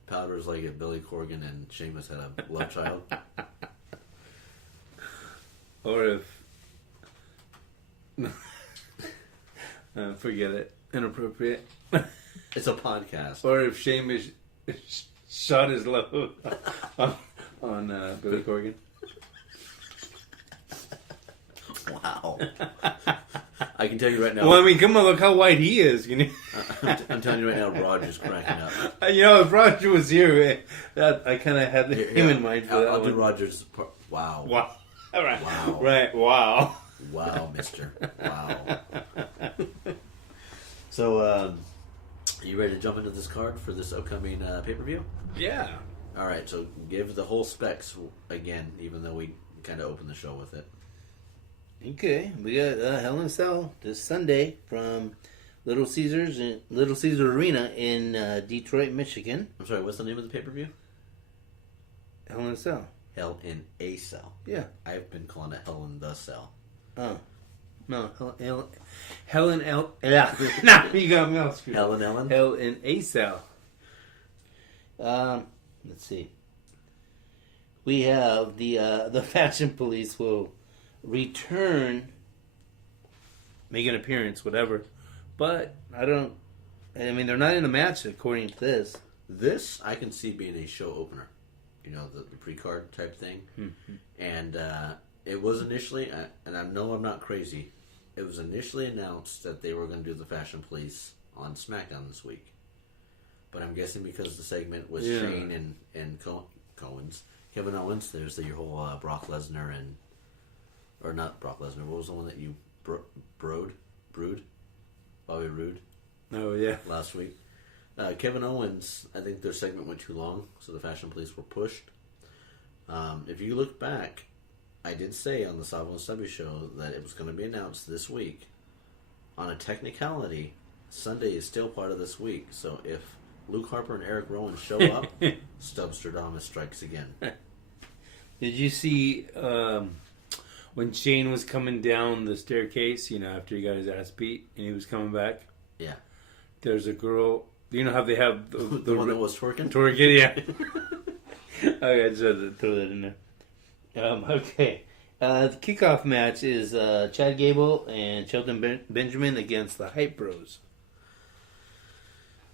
Powder's like if Billy Corgan and Sheamus had a love child. Or if... forget it. Inappropriate. It's a podcast. Or if Sheamus shot his load on Billy Corgan. Wow. I can tell you right now. Well, I mean, come on, look how white he is. You know? I'm telling you right now, Roger's cracking up. You know, if Roger was here, I kind of had him in mind for that I'll one. do Roger's part. Wow. Wow. All right. Wow. Right. Wow. Wow, mister. Wow. So, you ready to jump into this card for this upcoming pay-per-view? Yeah. All right, so give the whole specs again, even though we kind of opened the show with it. Okay, we got Hell in a Cell this Sunday from Little Caesar Arena in Detroit, Michigan. I'm sorry, what's the name of the pay-per-view? Hell in a Cell. Hell in a Cell. Yeah. I've been calling it Hell in the Cell. Oh. No, Helen L. Yeah. No, you got me all screwed. Helen Ellen? Hell in a Cell. Let's see. We have the Fashion Police will return, Make an appearance, whatever. but I mean, they're not in a match according to this. This, I can see being a show opener. You know, the pre-card type thing. Mm-hmm. And it was initially, and I know I'm not crazy, it was initially announced that they were going to do the Fashion Police on SmackDown this week. But I'm guessing because the segment was Shane and Cohen's, Kevin Owens, there's your whole Brock Lesnar and... Or not Brock Lesnar, what was the one that you... Brood? Bobby Roode? Oh, yeah. Last week. Kevin Owens, I think their segment went too long, so the Fashion Police were pushed. If you look back, I did say on the Savvo and Stubby show that it was going to be announced this week. On a technicality, Sunday is still part of this week, so if Luke Harper and Eric Rowan show up, Stubstradamus strikes again. Did you see when Shane was coming down the staircase, you know, after he got his ass beat and he was coming back? Yeah. There's a girl. You know how they have The one that was twerking? Twerking, yeah. Okay, I just had to throw that in there. Okay. The kickoff match is Chad Gable and Shelton Benjamin against the Hype Bros.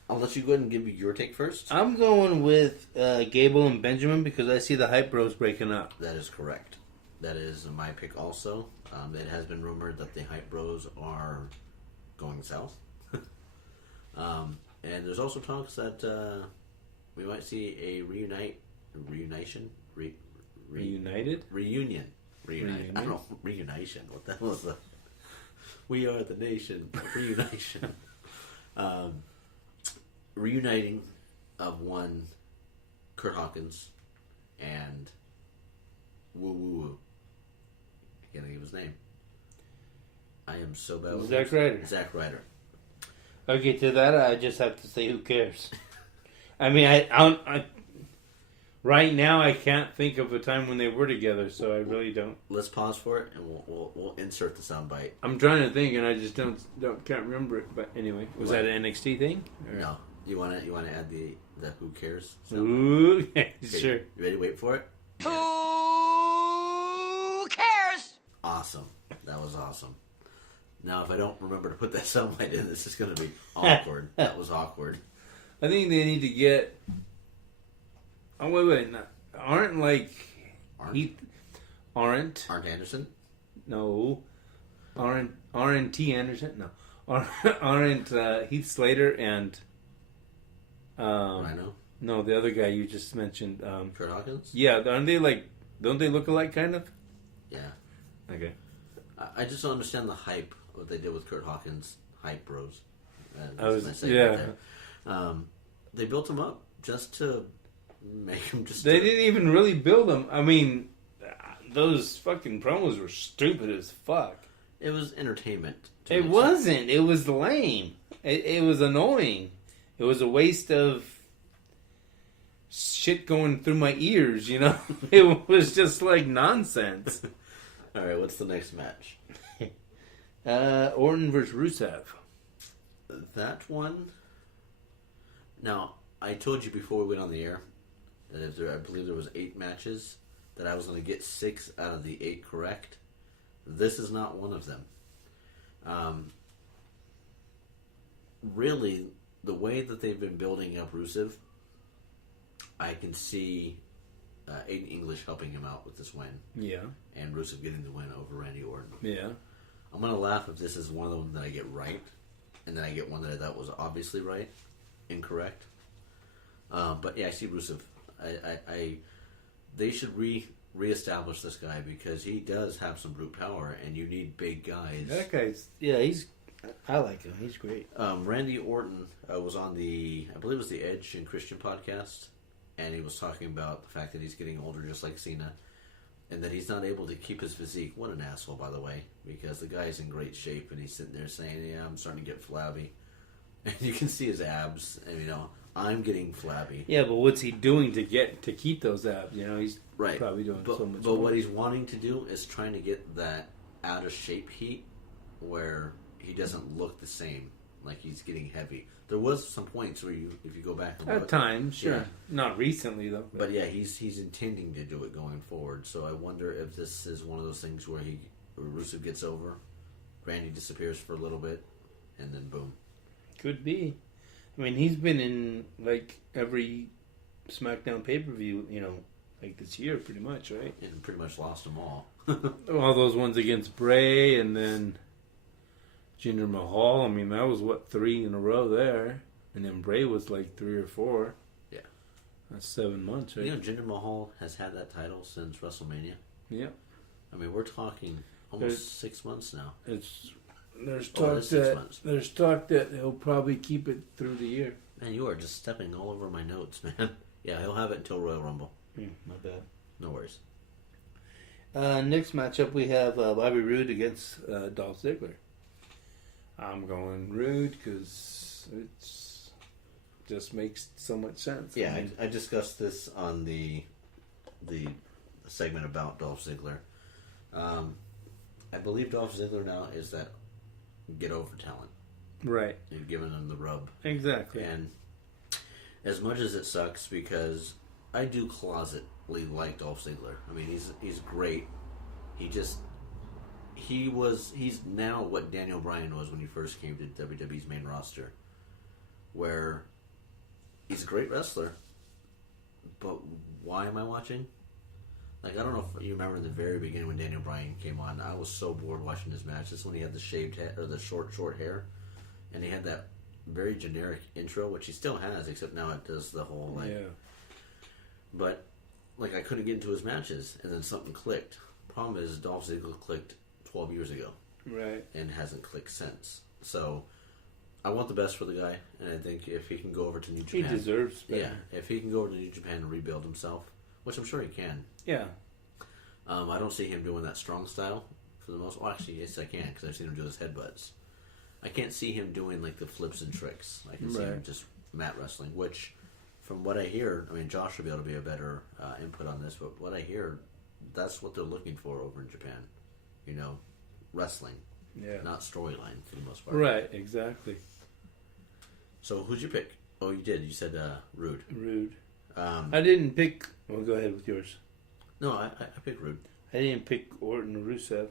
I'll let you go ahead and give me your take first. I'm going with Gable and Benjamin because I see the Hype Bros breaking up. That is correct. That is my pick also. It has been rumored that the Hype Bros are going south. And there's also talks that we might see a reunion. Reunited? Reunion. I don't know. Reunition. What the hell is the... We are the nation. Reunition. Reuniting of one Kurt Hawkins and Woo Woo Woo. I can't think of his name. I am so bad with Zack Ryder. Zack Ryder. Okay, to that I just have to say, who cares? I mean, I right now I can't think of a time when they were together, so I really don't. Let's pause for it, and we'll insert the soundbite. I'm trying to think, and I just can't remember it. But anyway, was that an NXT thing? Or? No, you want to add the who cares? Ooh, Okay, sure. You ready? Wait for it. Who cares? Awesome. That was awesome. Now, if I don't remember to put that soundbite in, this is going to be awkward. That was awkward. I think they need to get. Oh wait, no. Aren't Arn Anderson? No, aren't T Anderson? No, aren't Heath Slater and Rhino? No, the other guy you just mentioned. Kurt Hawkins? Yeah, aren't they like? Don't they look alike, kind of? Yeah. Okay. I just don't understand the hype what they did with Kurt Hawkins. Hype Bros. They built him up just to make him just. They didn't even really build him. I mean, those fucking promos were stupid as fuck. It was entertainment. It wasn't. It was lame. It was annoying. It was a waste of shit going through my ears, you know? It was just like nonsense. All right, what's the next match? Orton versus Rusev. That one. Now, I told you before we went on the air that I believe there was 8 matches, that I was going to get 6 out of the 8 correct. This is not one of them. Really, the way that they've been building up Rusev, I can see Aiden English helping him out with this win, Yeah. and Rusev getting the win over Randy Orton. Yeah. I'm gonna laugh if this is one of them that I get right, and then I get one that I thought was obviously right, incorrect. But yeah, I see Rusev. They should reestablish this guy because he does have some brute power, and you need big guys. That guy's I like him. He's great. Randy Orton was on I believe it was the Edge and Christian podcast, and he was talking about the fact that he's getting older just like Cena, and that he's not able to keep his physique. What an asshole, by the way, because the guy's in great shape, and he's sitting there saying, yeah, I'm starting to get flabby. And you can see his abs, and I'm getting flabby. Yeah, but what's he doing to keep those abs? He's Right. probably doing so much But more. what he's wanting to do is trying to get that out of shape heat where he doesn't look the same, like he's getting heavy. There was some points where if you go back and look, At times, sure. Yeah. Not recently, though. But yeah, he's intending to do it going forward. So I wonder if this is one of those things where Rusev gets over, Randy disappears for a little bit, and then boom. Could be. I mean, he's been in like every SmackDown pay-per-view, like this year, pretty much, right? And pretty much lost them all. All those ones against Bray and then Jinder Mahal. I mean, that was 3 in a row there, and then Bray was like 3 or 4. Yeah, that's 7 months, right? Jinder Mahal has had that title since WrestleMania. Yeah. I mean, we're talking almost 6 months now. There's Oh, talk 6 months. there's talk that he'll probably keep it through the year. Man, you are just stepping all over my notes, man. Yeah, he'll have it until Royal Rumble. My bad. No worries. Next matchup we have Bobby Roode against Dolph Ziggler. I'm going Rude because it's just makes so much sense. Yeah, I discussed this on the segment about Dolph Ziggler. I believe Dolph Ziggler now is that get over talent. Right. You've given him the rub. Exactly. And as much as it sucks, because I do closetly like Dolph Ziggler. I mean, he's great. He's now what Daniel Bryan was when he first came to WWE's main roster, where he's a great wrestler, but why am I watching? Like, I don't know if you remember in the very beginning when Daniel Bryan came on, I was so bored watching his matches when he had the shaved head, or the short hair, and he had that very generic intro, which he still has, except now it does the whole, like... Yeah. But, like, I couldn't get into his matches, and then something clicked. Problem is, Dolph Ziggler clicked 12 years ago. Right. And hasn't clicked since. So, I want the best for the guy, and I think if he can go over to New Japan... He deserves better. Yeah, if he can go over to New Japan and rebuild himself, which I'm sure he can. Yeah. I don't see him doing that strong style for the most... Well, actually, yes, I can, because I've seen him do his headbutts. I can't see him doing, like, the flips and tricks. I can see him just mat wrestling, which, from what I hear... I mean, Josh will be able to be a better input on this, but what I hear, that's what they're looking for over in Japan. Wrestling. Yeah. Not storyline, for the most part. Right, exactly. So, who'd you pick? Oh, you did. You said Rude. Rude. I I didn't pick... Well, go ahead with yours. No, I picked Rude. I didn't pick Orton or Rusev.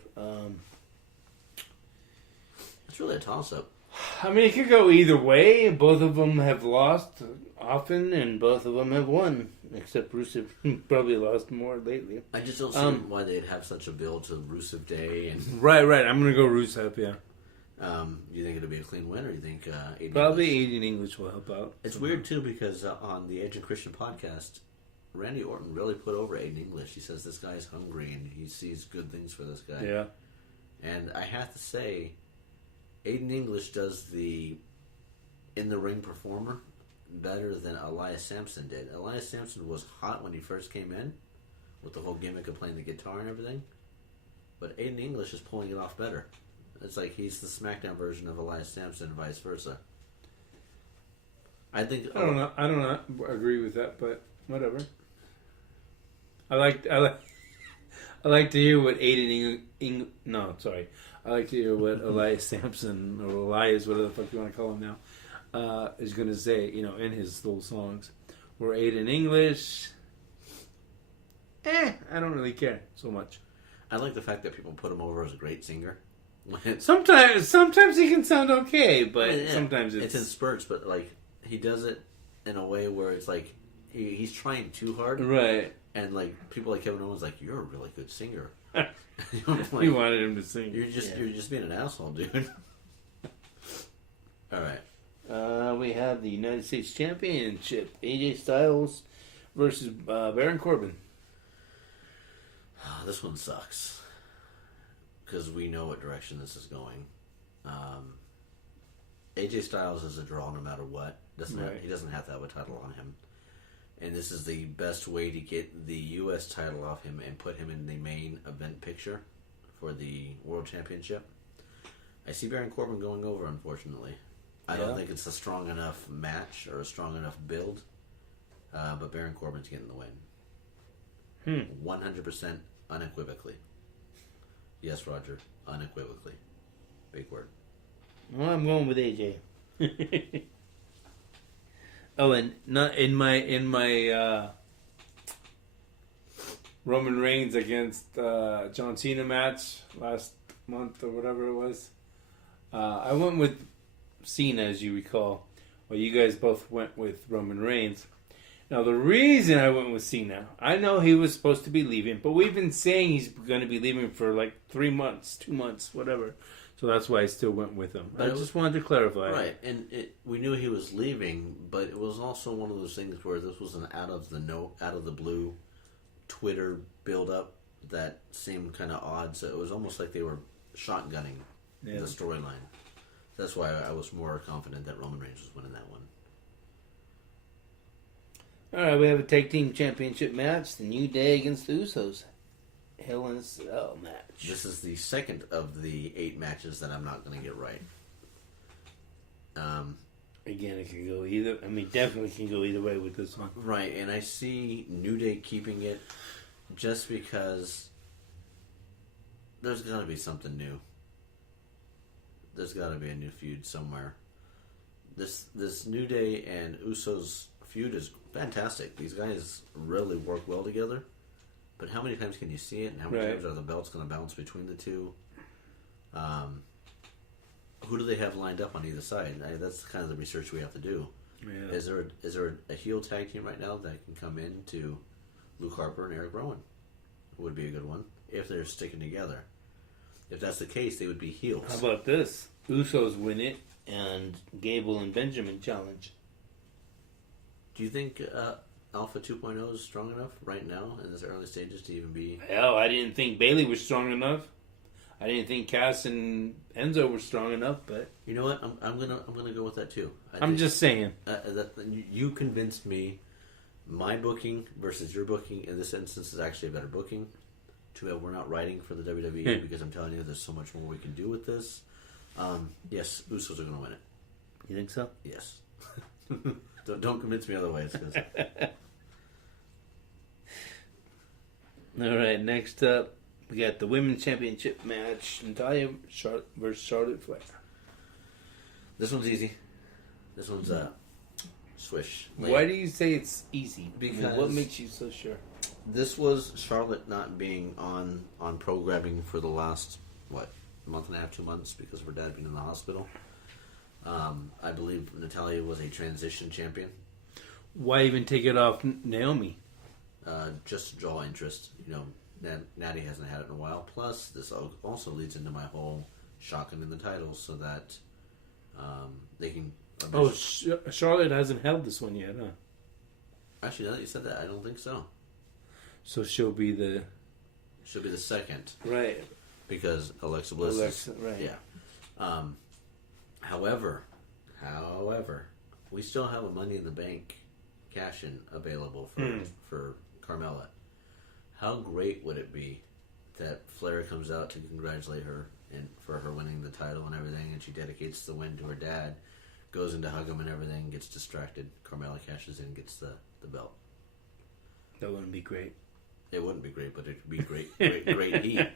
It's really a toss-up. I mean, it could go either way. Both of them have lost often, and both of them have won. Except Rusev probably lost more lately. I just don't see why they'd have such a build to Rusev Day. And Right. I'm going to go Rusev, yeah. you think it'll be a clean win, or you think Aiden Probably English? Aiden English will help out. It's weird, too, because on the Edge and Christian podcast, Randy Orton really put over Aiden English. He says this guy's hungry, and he sees good things for this guy. Yeah. And I have to say, Aiden English does the in-the-ring performer better than Elias Sampson did. Elias Sampson was hot when he first came in, with the whole gimmick of playing the guitar and everything. But Aiden English is pulling it off better. It's like he's the SmackDown version of Elias Sampson and vice versa. I think... I don't know. I don't agree with that, but whatever. I like to hear what I like to hear what Elias Sampson, or Elias, whatever the fuck you want to call him now, is going to say, in his little songs. Where Aiden English, I don't really care so much. I like the fact that people put him over as a great singer. Sometimes he can sound okay, but Yeah, sometimes it's in spurts, but like he does it in a way where it's like he's trying too hard, right. And like people like Kevin Owens, like you're a really good singer. You know, like, He wanted him to sing. you're just being an asshole, dude. All right. We have the United States Championship. AJ Styles versus Baron Corbin. This one sucks because we know what direction this is going. AJ Styles is a draw no matter what. He doesn't have to have a title on him, and this is the best way to get the U.S. title off him and put him in the main event picture for the World Championship. I see Baron Corbin going over, unfortunately. I don't think it's a strong enough match or a strong enough build, but Baron Corbin's getting the win. 100% unequivocally. Yes, Roger, unequivocally. Big word. Well, I'm going with AJ. Oh, and not in my Roman Reigns against John Cena match last month or whatever it was. I went with Cena, as you recall. Well, you guys both went with Roman Reigns. Now, the reason I went with Cena, I know he was supposed to be leaving, but we've been saying he's going to be leaving for like 3 months, 2 months, whatever. So that's why I still went with him. But I just wanted to clarify. Right, and we knew he was leaving, but it was also one of those things where this was an out of the blue Twitter build-up that seemed kind of odd. So it was almost like they were shotgunning the storyline. That's why I was more confident that Roman Reigns was winning that one. All right, we have a tag team championship match. The New Day against the Usos. Hell in a Cell match. This is the second of the 8 matches that I'm not going to get right. Again, it can go either. I mean, definitely can go either way with this one. Right, and I see New Day keeping it just because there's got to be something new. There's got to be a new feud somewhere. This New Day and Usos feud is fantastic. These guys really work well together. But how many times can you see it, and how many times are the belts going to bounce between the two? Who do they have lined up on either side? That's kind of the research we have to do. Yeah. Is there a heel tag team right now that can come in to Luke Harper and Eric Rowan? Would be a good one if they're sticking together. If that's the case, they would be heels. How about this? Usos win it, and Gable and Benjamin challenge. Do you think Alpha 2.0 is strong enough right now in this early stages to even be? Hell, I didn't think Bailey was strong enough. I didn't think Cass and Enzo were strong enough, but you know what? I'm gonna go with that too. I'm just saying. You convinced me. My booking versus your booking in this instance is actually a better booking. Too bad we're not writing for the WWE because I'm telling you, there's so much more we can do with this. Yes, Usos are going to win it. You think so? Yes. Don't convince me otherwise. All right, next up, we got the Women's Championship match. Natalya versus Charlotte Flair. This one's easy. This one's swish. Why do you say it's easy? Because what makes you so sure? This was Charlotte not being on programming for the last, month and a half, 2 months because of her dad being in the hospital. I believe Natalya was a transition champion. Why even take it off Naomi? Just to draw interest. You know, Natty hasn't had it in a while. Plus, this also leads into my whole shocking in the titles so that they can... Charlotte hasn't held this one yet, huh? Actually, now that you said that, I don't think so. So she'll be the second. Right. Because Alexa Bliss right. Yeah. However, we still have a Money in the Bank cash-in available for Carmella. How great would it be that Flair comes out to congratulate her and for her winning the title and everything, and she dedicates the win to her dad, goes in to hug him and everything, gets distracted. Carmella cashes in, gets the belt. That wouldn't be great. It wouldn't be great, but it'd be great heat.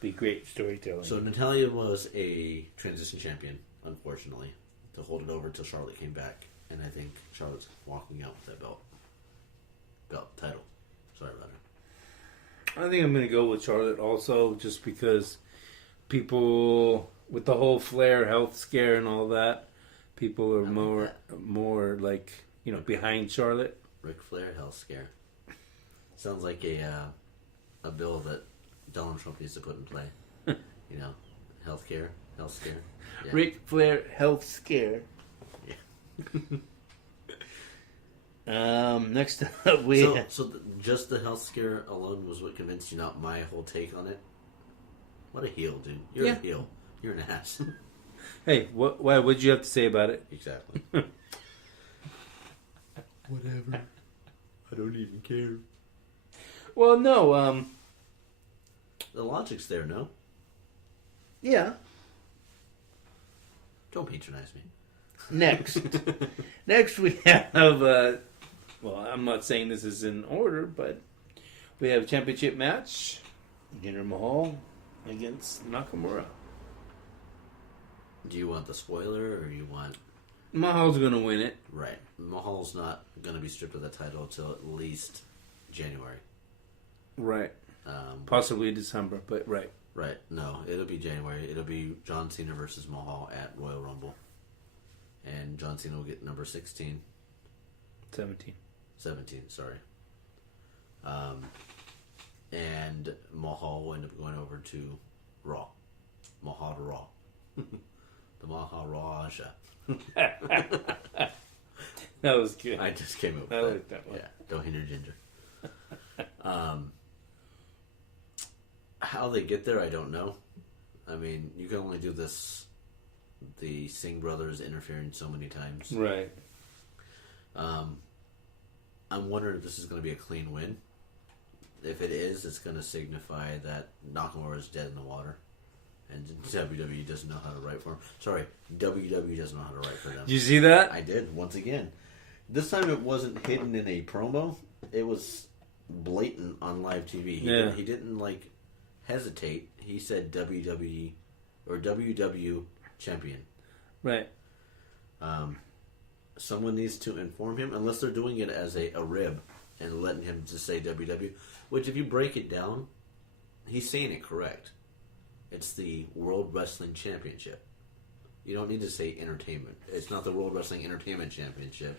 Be great storytelling. So Natalya was a transition champion, unfortunately, to hold it over until Charlotte came back, and I think Charlotte's walking out with that title. Sorry about it. I think I'm going to go with Charlotte also, just because people with the whole Flair health scare and all that, people are more like behind Charlotte. Ric Flair health scare. Sounds like a bill that Donald Trump used to put in play. You know, health scare. Yeah. Ric Flair health scare. Next up Just the health scare alone was what convinced you, not my whole take on it. What a heel, dude! You're a heel. You're an ass. Hey, what'd you have to say about it? Exactly. Whatever. I don't even care. Well, no. The logic's there, no? Yeah. Don't patronize me. Next we have. Well, I'm not saying this is in order, but we have a championship match: Jinder Mahal against Nakamura. Do you want the spoiler, or you want... Mahal's going to win it. Right. Mahal's not going to be stripped of the title until at least January. Right. Possibly December, but right. Right. No, it'll be January. It'll be John Cena versus Mahal at Royal Rumble. And John Cena will get number 16. 17, sorry. And Mahal will end up going over to Raw. Mahal to Raw. The Maharaja. That was good. I just came up with I like that one. Yeah, don't hinder ginger. How they get there, I don't know. I mean, you can only do this, the Singh brothers interfering so many times. Right. I'm wondering if this is going to be a clean win. If it is, it's going to signify that Nakamura is dead in the water. And WWE doesn't know how to write for him. Sorry, WWE doesn't know how to write for them. Did you see that? I did, once again. This time it wasn't hidden in a promo. It was blatant on live TV. He didn't like, hesitate. He said WWE or WW champion. Right. Someone needs to inform him, unless they're doing it as a rib and letting him just say WW. Which, if you break it down, he's saying it correct. It's the World Wrestling Championship. You don't need to say entertainment. It's not the World Wrestling Entertainment Championship.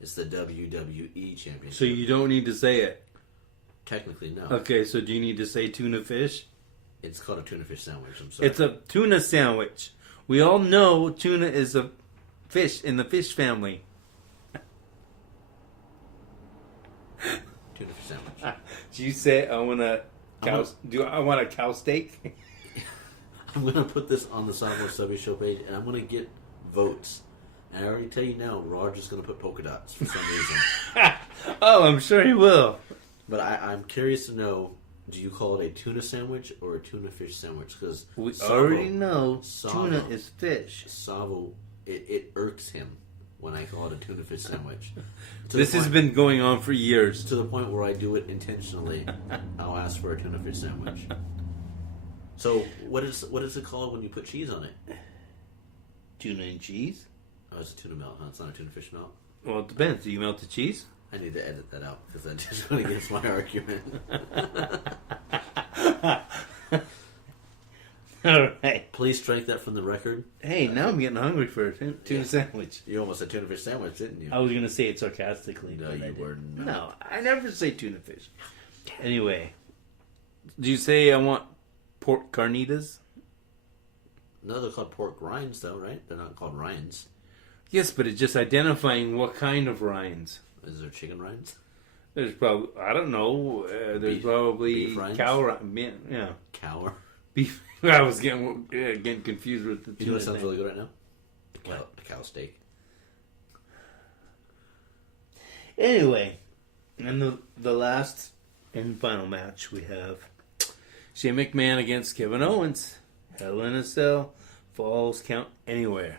It's the WWE Championship. So you don't need to say it? Technically, no. Okay, so do you need to say tuna fish? It's called a tuna fish sandwich. I'm sorry. It's a tuna sandwich. We all know tuna is a fish in the fish family. Tuna fish sandwich. Do you say I want a cow? Do I want a cow steak? I'm going to put this on the Savvo Subby Show page, and I'm going to get votes. And I already tell you now, Roger's going to put polka dots for some reason. Oh, I'm sure he will. But I'm curious to know, do you call it a tuna sandwich or a tuna fish sandwich? Because we already know tuna is fish. Savvo, it irks him when I call it a tuna fish sandwich. This has been going on for years. To the point where I do it intentionally. I'll ask for a tuna fish sandwich. So, what is it called when you put cheese on it? Tuna and cheese? Oh, it's a tuna melt, huh? It's not a tuna fish melt? Well, it depends. Do you melt the cheese? I need to edit that out because that just went against my argument. All right. Please strike that from the record. Hey, now I'm getting hungry for a tuna sandwich. You almost said tuna fish sandwich, didn't you? I was going to say it sarcastically. No, you were not. No, I never say tuna fish. Anyway, do you say I want pork carnitas? No, they're called pork rinds, though, right? They're not called rinds. Yes, but it's just identifying what kind of rinds. Is there chicken rinds? There's probably, I don't know, there's probably beef rinds? cow rinds. Yeah. Cow. Beef. I was getting confused with the tuna. You know what sounds thing. really good right now? A cow steak. Anyway, and the last and final match we have Shane McMahon against Kevin Owens. Hell in a Cell. Falls count anywhere.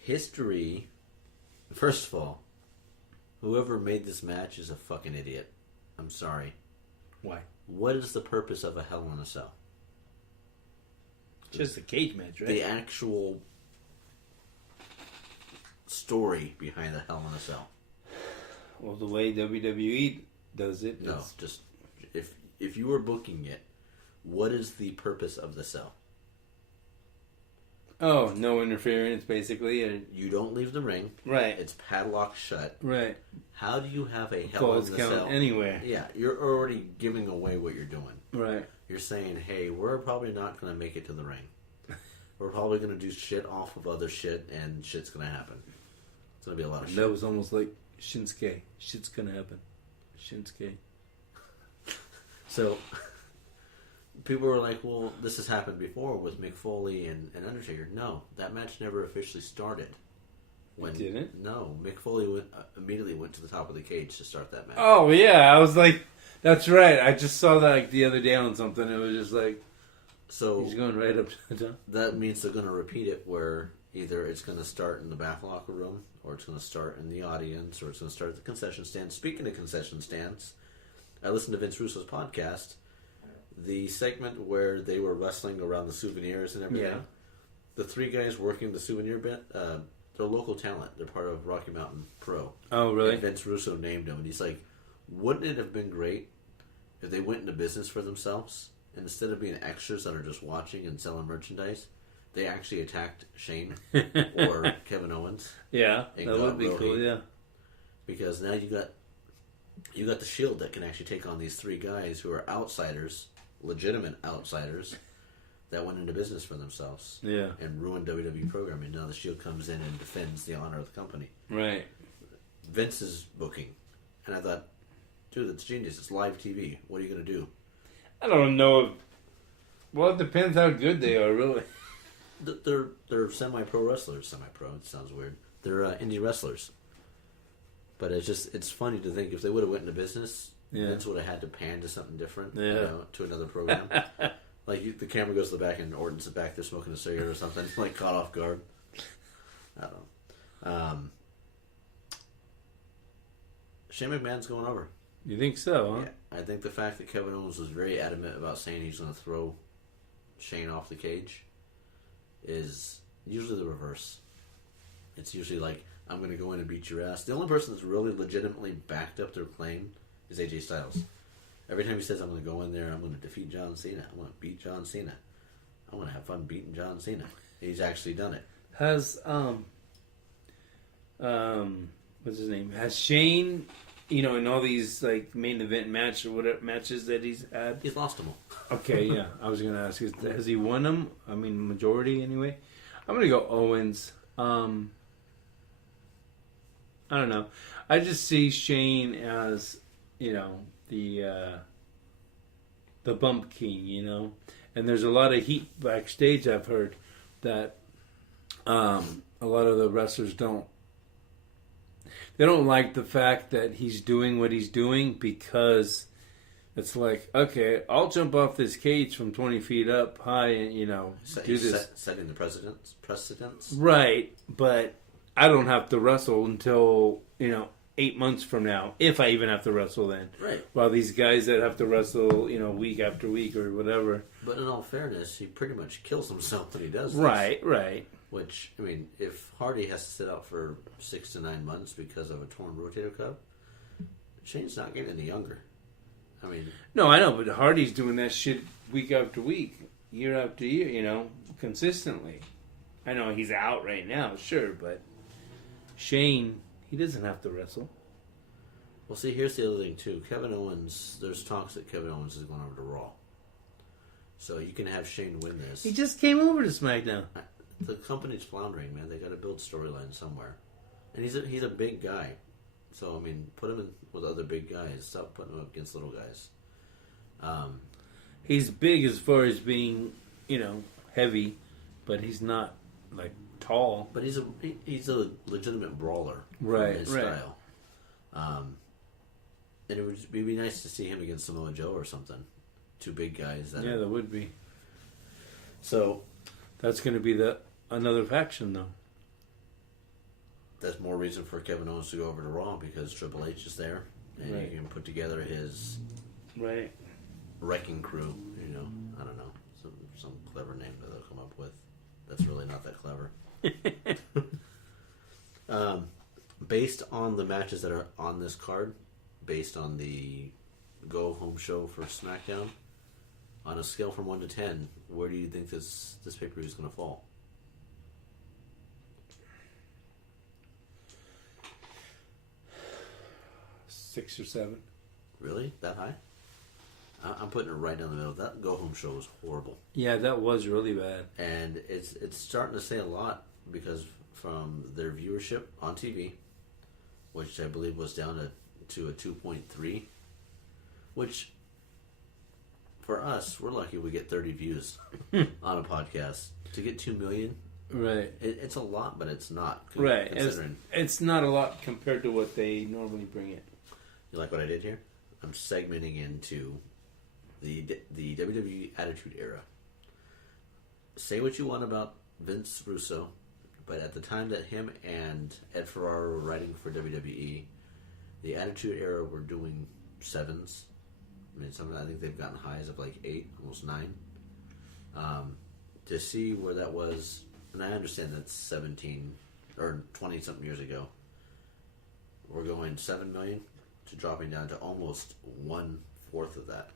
History. First of all, whoever made this match is a fucking idiot. I'm sorry. Why? What is the purpose of a Hell in a Cell? Just a cage match, right? The actual story behind the Hell in a Cell. Well, the way WWE does it. No, just if you were booking it, what is the purpose of the cell? Oh, no interference, basically. You don't leave the ring. Right. It's padlocked shut. Right. How do you have a Hell Falls in the count Cell? anywhere. Yeah, you're already giving away what you're doing. Right. You're saying, hey, we're probably not going to make it to the ring. We're probably going to do shit off of other shit, and shit's going to happen. It's going to be a lot of shit. That was almost like Shinsuke. Shit's gonna happen. Shinsuke. So, people were like, well, this has happened before with Mick Foley and Undertaker. No, that match never officially started. It didn't? No, Mick Foley immediately went to the top of the cage to start that match. Oh, yeah. I was like, that's right. I just saw that like the other day on something. It was just like, So he's going right up to the top. that means they're going to repeat it where either it's going to start in the back locker room, or it's going to start in the audience, or it's going to start at the concession stand. Speaking of concession stands, I listened to Vince Russo's podcast, the segment where they were wrestling around the souvenirs and everything. Yeah. The three guys working the souvenir bit, they're local talent. They're part of Rocky Mountain Pro. Oh, really? And Vince Russo named them, and he's like, wouldn't it have been great if they went into business for themselves, and instead of being extras that are just watching and selling merchandise, they actually attacked Shane or Kevin Owens? Yeah, And that got would be real cool, heat. yeah. Because now you got the Shield that can actually take on these three guys who are outsiders, legitimate outsiders, that went into business for themselves. Yeah. And ruined WWE programming. Now the Shield comes in and defends the honor of the company. Right. Vince's booking. And I thought, dude, that's genius. It's live TV. What are you going to do? I don't know if... Well, it depends how good they are, really. They're semi-pro wrestlers. Semi-pro, it sounds weird. They're indie wrestlers. But it's funny to think if they would have went into business, Yeah. Vince would have had to pan to something different, Yeah. to another program. Like the camera goes to the back and Orton's back there smoking a cigarette or something, like caught off guard. I don't know. Shane McMahon's going over. You think so, huh? Yeah, I think the fact that Kevin Owens was very adamant about saying he's going to throw Shane off the cage is usually the reverse. It's usually like, I'm going to go in and beat your ass. The only person that's really legitimately backed up their claim is AJ Styles. Every time he says, I'm going to go in there, I'm going to defeat John Cena, I'm going to beat John Cena, I'm going to have fun beating John Cena. He's actually done it. Has, what's his name? Has Shane, in all these, like, main event matches that he's had? He's lost them all. Okay, yeah. I was going to ask, has he won them? I mean, majority, anyway. I'm going to go Owens. I don't know. I just see Shane as, the bump king, and there's a lot of heat backstage. I've heard that a lot of the wrestlers don't like the fact that he's doing what he's doing, because it's like, okay, I'll jump off this cage from 20 feet up high and do this, setting the precedence. right? But I don't have to wrestle until 8 months from now, if I even have to wrestle then. Right. While these guys that have to wrestle, week after week or whatever. But in all fairness, he pretty much kills himself when he does this. Right. Which, I mean, if Hardy has to sit out for 6 to 9 months because of a torn rotator cuff, Shane's not getting any younger. I mean... No, I know, but Hardy's doing that shit week after week, year after year, consistently. I know he's out right now, sure, but Shane... He doesn't have to wrestle. Well, see, here's the other thing, too. Kevin Owens, there's talks that Kevin Owens is going over to Raw. So you can have Shane win this. He just came over to SmackDown. The company's floundering, man. They got to build storylines somewhere. And he's a big guy. So, I mean, put him in with other big guys. Stop putting him up against little guys. He's big as far as being, heavy, but he's not, like, tall. But he's a legitimate brawler. Right, from his right. style. And it would be nice to see him against Samoa Joe or something. Two big guys. That would be. So that's going to be another faction, though. That's more reason for Kevin Owens to go over to Raw, because Triple H is there, and Right. he can put together his Right. wrecking crew. I don't know, some clever name that they'll come up with. That's really not that clever. Based on the matches that are on this card, based on the go home show for SmackDown, on a scale from 1 to 10, where do you think this pay per view is going to fall? 6 or 7. Really? That high? I'm putting it right down the middle. That Go Home show was horrible. Yeah, that was really bad. And it's starting to say a lot because from their viewership on TV, which I believe was down to a 2.3, which for us, we're lucky we get 30 views on a podcast. To get 2 million, right? It's a lot, but it's not. Right. Considering It's not a lot compared to what they normally bring in. You like what I did here? I'm segmenting into the WWE Attitude Era. Say what you want about Vince Russo, but at the time that him and Ed Ferraro were writing for WWE, the Attitude Era were doing 7s. I mean, I think they've gotten highs of like 8, almost 9. To see where that was, and I understand that's 17 or 20 something years ago. We're going 7 million to dropping down to almost 1/4 of that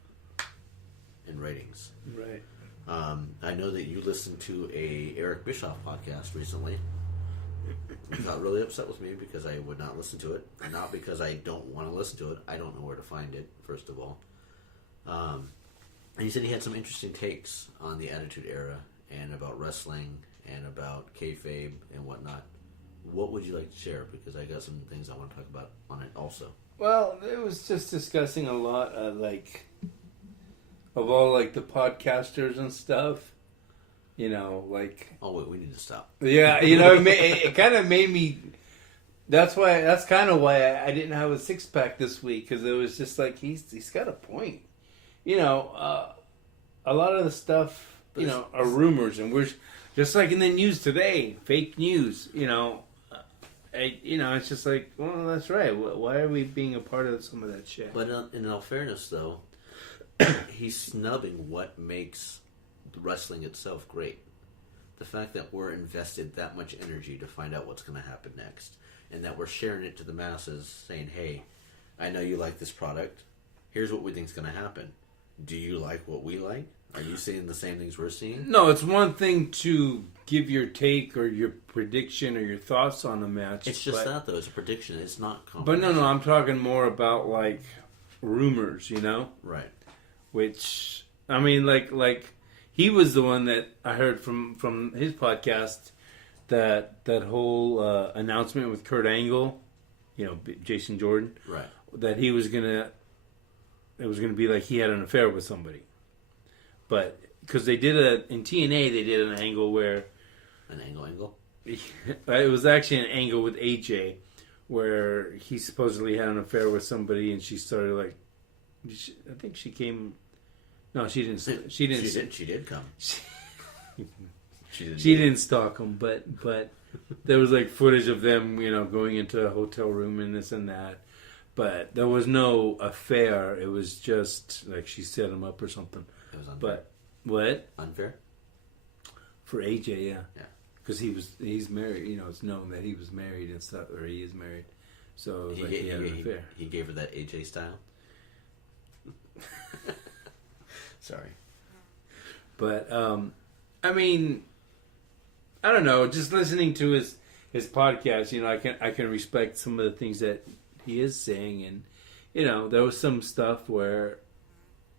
in ratings. Right. I know that you listened to a Eric Bischoff podcast recently. You got really upset with me because I would not listen to it. Not because I don't want to listen to it. I don't know where to find it, first of all. And he said he had some interesting takes on the Attitude Era and about wrestling and about kayfabe and whatnot. What would you like to share? Because I got some things I want to talk about on it also. Well, it was just discussing a lot of of all the podcasters and stuff. Oh wait, we need to stop. Yeah, it kind of made me. That's kind of why I didn't have a 6-pack this week, because it was just he's got a point. A lot of the stuff are rumors, and we're just like in the news today, fake news. It's just well, that's right. Why are we being a part of some of that shit? But in all fairness, though, he's snubbing what makes wrestling itself great. The fact that we're invested that much energy to find out what's going to happen next, and that we're sharing it to the masses, saying, "Hey, I know you like this product. Here's what we think is going to happen. Do you like what we like? Are you seeing the same things we're seeing?" No, it's one thing to give your take or your prediction or your thoughts on a match. It's just that, though. It's a prediction. It's not But no, I'm talking more about rumors, Right. Which, I mean, he was the one that I heard from his podcast that whole announcement with Kurt Angle, Jason Jordan, Right. that it was gonna be like he had an affair with somebody. But because they did in TNA, they did an angle where An angle. it was actually an angle with AJ where he supposedly had an affair with somebody, and she started I think she came. No, she didn't. She didn't. She did come. She didn't stalk him, but there was footage of them, going into a hotel room and this and that. But there was no affair. It was just she set him up or something. It was unfair. But what? Unfair? For AJ, yeah. Yeah. Because he's married. It's known that he was married and stuff, or he is married. So it was he had an affair. He gave her that AJ style. Sorry. But I mean, I don't know. Just listening to his podcast, I can respect some of the things that he is saying, and there was some stuff where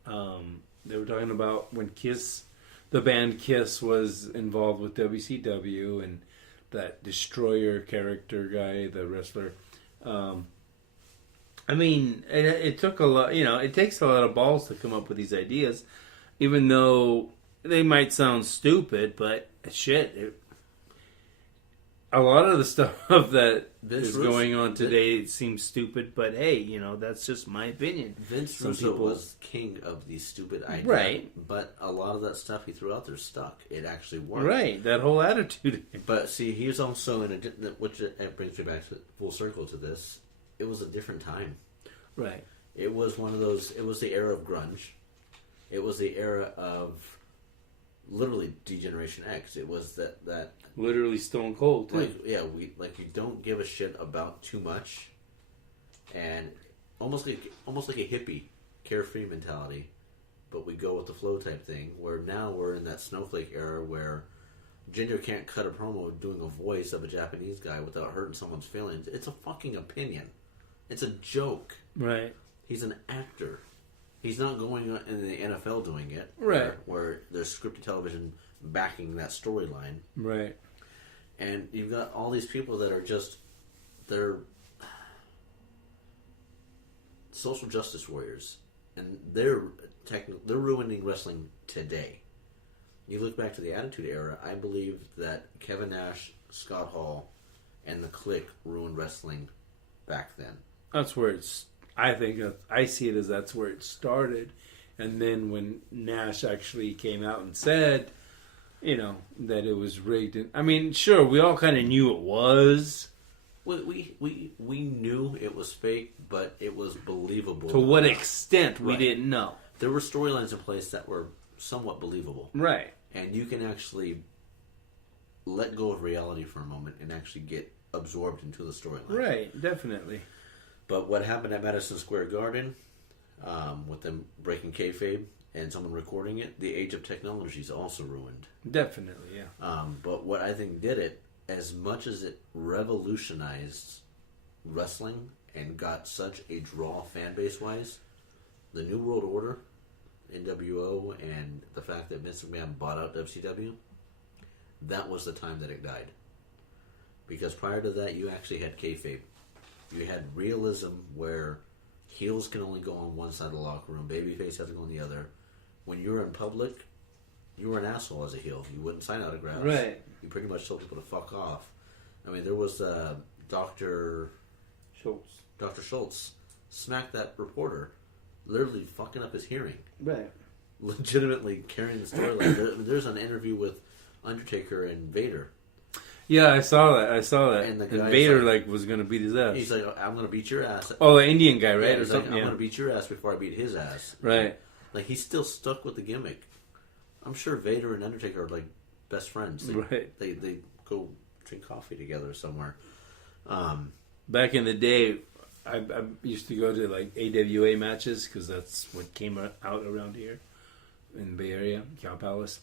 they were talking about when Kiss, the band Kiss, was involved with WCW, and that Destroyer character guy, the wrestler. I mean, it took a lot. It takes a lot of balls to come up with these ideas, even though they might sound stupid. But shit, a lot of the stuff that is going on today seems stupid. But hey, that's just my opinion. Vince Russo was king of these stupid ideas, right? But a lot of that stuff he threw out there stuck. It actually worked, right? That whole attitude. But see, he was also which brings me back to full circle to this. It was a different time. Right. It was one of those. It was the era of grunge. It was the era of literally Degeneration X. It was that literally Stone Cold too. You don't give a shit about too much, and almost like a hippie, carefree mentality, but we go with the flow type thing. Where now we're in that snowflake era where Ginger can't cut a promo doing a voice of a Japanese guy without hurting someone's feelings. It's a fucking opinion. It's a joke. Right. He's an actor. He's not going on in the NFL doing it. Right. Where there's scripted television backing that storyline. Right. And you've got all these people that are just, they're social justice warriors. And they're ruining wrestling today. You look back to the Attitude Era, I believe that Kevin Nash, Scott Hall, and the Clique ruined wrestling back then. That's where it's. I see it as that's where it started, and then when Nash actually came out and said, that it was rigged. I mean, sure, we all kind of knew it was. We knew it was fake, but it was believable. To what extent, we Right. didn't know. There were storylines in place that were somewhat believable. Right. And you can actually let go of reality for a moment and actually get absorbed into the storyline. Right, definitely. But what happened at Madison Square Garden, with them breaking kayfabe and someone recording it, the age of technology is also ruined. Definitely, yeah. But what I think did it, as much as it revolutionized wrestling and got such a draw fan base wise, the New World Order, NWO, and the fact that Vince McMahon bought out WCW, that was the time that it died. Because prior to that, you actually had kayfabe. You had realism where heels can only go on one side of the locker room, babyface has to go on the other. When you were in public, you were an asshole as a heel. You wouldn't sign autographs. Right. You pretty much told people to fuck off. I mean, there was Dr. Schultz smacked that reporter, literally fucking up his hearing. Right. Legitimately carrying the storyline. There's an interview with Undertaker and Vader. Yeah, I saw that. And And, the guy Vader like- was gonna beat his ass. He's like, I'm going to beat your ass. Oh, the Indian guy, right? Yeah, Or he's like, something. I'm Yeah. going to beat your ass before I beat his ass. Right. Like, he's still stuck with the gimmick. I'm sure Vader and Undertaker are like best friends. Right. They go drink coffee together somewhere. Back in the day, I used to go to like AWA matches because that's what came out around here in the Bay Area, Cow Palace.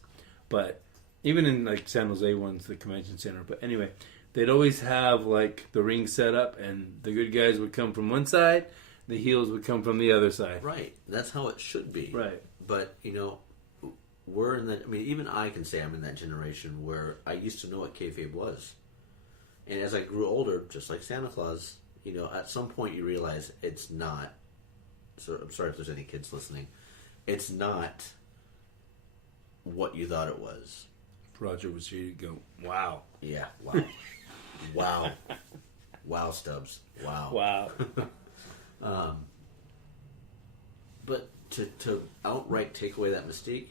But even in like San Jose ones, the convention center. But anyway, they'd always have like the ring set up, and the good guys would come from one side, the heels would come from the other side. Right. That's how it should be. Right. But, we're in that, even I can say I'm in that generation where I used to know what kayfabe was. And as I grew older, just like Santa Claus, at some point you realize it's not, so I'm sorry if there's any kids listening, it's not what you thought it was. Roger was here to go, wow. Yeah, wow. Wow. Wow, Stubbs. Wow. Wow. But to outright take away that mystique,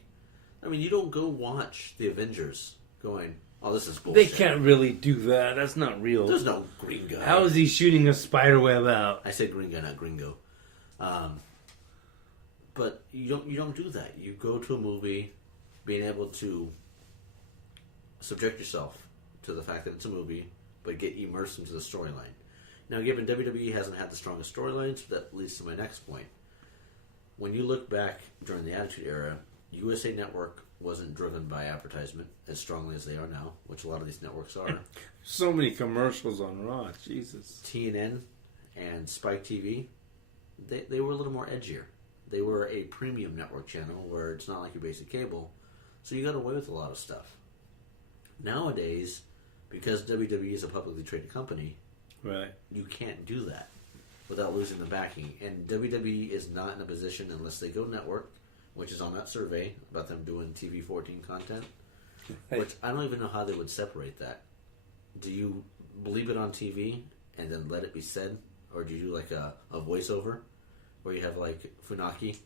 you don't go watch the Avengers going, oh, this is bullshit. They can't really do that. That's not real. There's no green guy. How is he shooting a spider web out? I said green guy, not gringo. But you don't do that. You go to a movie being able to subject yourself to the fact that it's a movie, but get immersed into the storyline. Now, given WWE hasn't had the strongest storylines, that leads to my next point. When you look back during the Attitude Era, USA Network wasn't driven by advertisement as strongly as they are now, which a lot of these networks are. So many commercials on Raw, Jesus. TNN and Spike TV, they were a little more edgier. They were a premium network channel where it's not like your basic cable, so you got away with a lot of stuff. Nowadays, because WWE is a publicly traded company, Right. you can't do that without losing the backing. And WWE is not in a position, unless they go network, which is on that survey about them doing TV 14 content, which I don't even know how they would separate that. Do you believe it on TV and then let it be said? Or do you do like a voiceover where you have like Funaki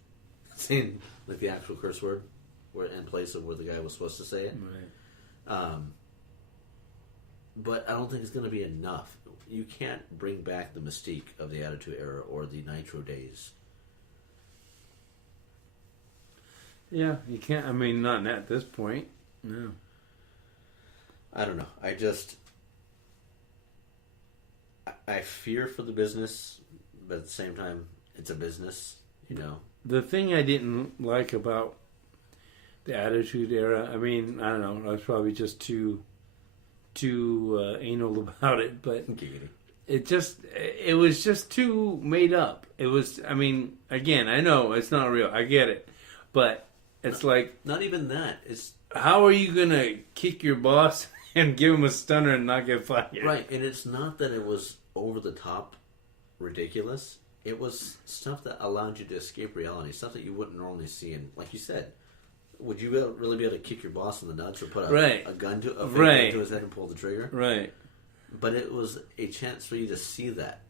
saying like the actual curse word in place of where the guy was supposed to say it? Right. But I don't think it's going to be enough. You can't bring back the mystique of the Attitude Era or the Nitro days. Yeah, you can't. Not at this point. No. I don't know. I fear for the business, but at the same time, it's a business, The thing I didn't like about the Attitude Era, I don't know, I was probably just too anal about it, but it was just too made up. It was, I mean, again, I know it's not real. I get it. But it's like, Not even that. It's how are you going to kick your boss and give him a stunner and not get fired? right, and it's not that it was over the top ridiculous. It was stuff that allowed you to escape reality, stuff that you wouldn't normally see. And like you said, would you really be able to kick your boss in the nuts or put a gun to his head and pull the trigger? Right. But it was a chance for you to see that,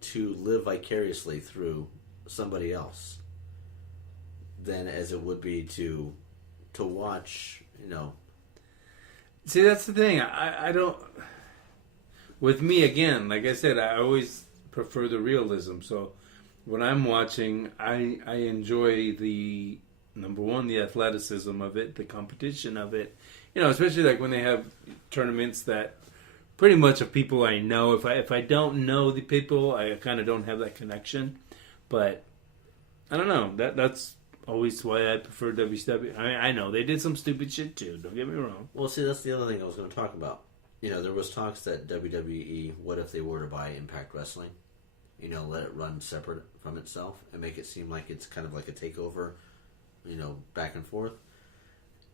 to live vicariously through somebody else, than as it would be to watch, See, that's the thing. I don't. With me, again, like I said, I always prefer the realism. So when I'm watching, I enjoy the, number one, the athleticism of it, the competition of it. Especially like when they have tournaments that pretty much of people I know. If I don't know the people, I kind of don't have that connection. But I don't know. That's always why I prefer WCW. I know they did some stupid shit too. Don't get me wrong. Well, see, that's the other thing I was going to talk about. There was talks that WWE, what if they were to buy Impact Wrestling? Let it run separate from itself and make it seem like it's kind of like a takeover, back and forth.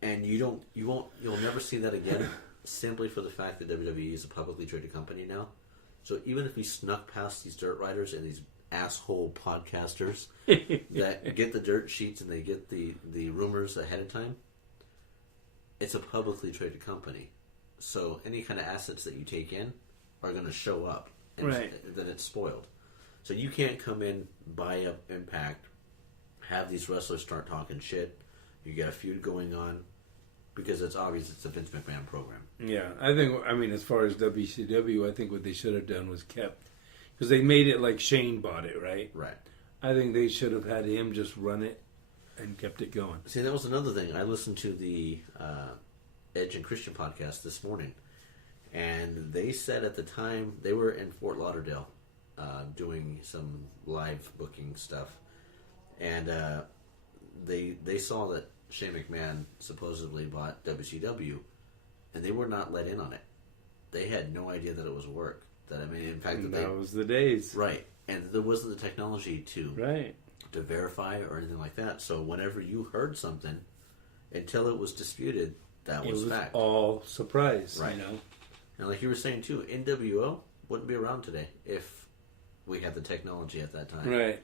And you'll never see that again, simply for the fact that WWE is a publicly traded company now. So even if we snuck past these dirt riders and these asshole podcasters that get the dirt sheets and they get the rumors ahead of time, it's a publicly traded company. So any kind of assets that you take in are going to show up, and then it's spoiled. So you can't come in, buy up Impact, have these wrestlers start talking shit. You got a feud going on because it's obvious it's a Vince McMahon program. Yeah, I mean, as far as WCW, I think what they should have done was kept, because they made it like Shane bought it, right? Right. I think they should have had him just run it and kept it going. See, that was another thing. I listened to the Edge and Christian podcast this morning, and they said at the time they were in Fort Lauderdale doing some live booking stuff, and they saw that Shane McMahon supposedly bought WCW, and they were not let in on it. They had no idea that it was work. In fact, that was the days, right? And there wasn't the technology to verify or anything like that. So whenever you heard something, until it was disputed, that was fact. All surprise, right? And like you were saying too, NWO wouldn't be around today if we had the technology at that time, right?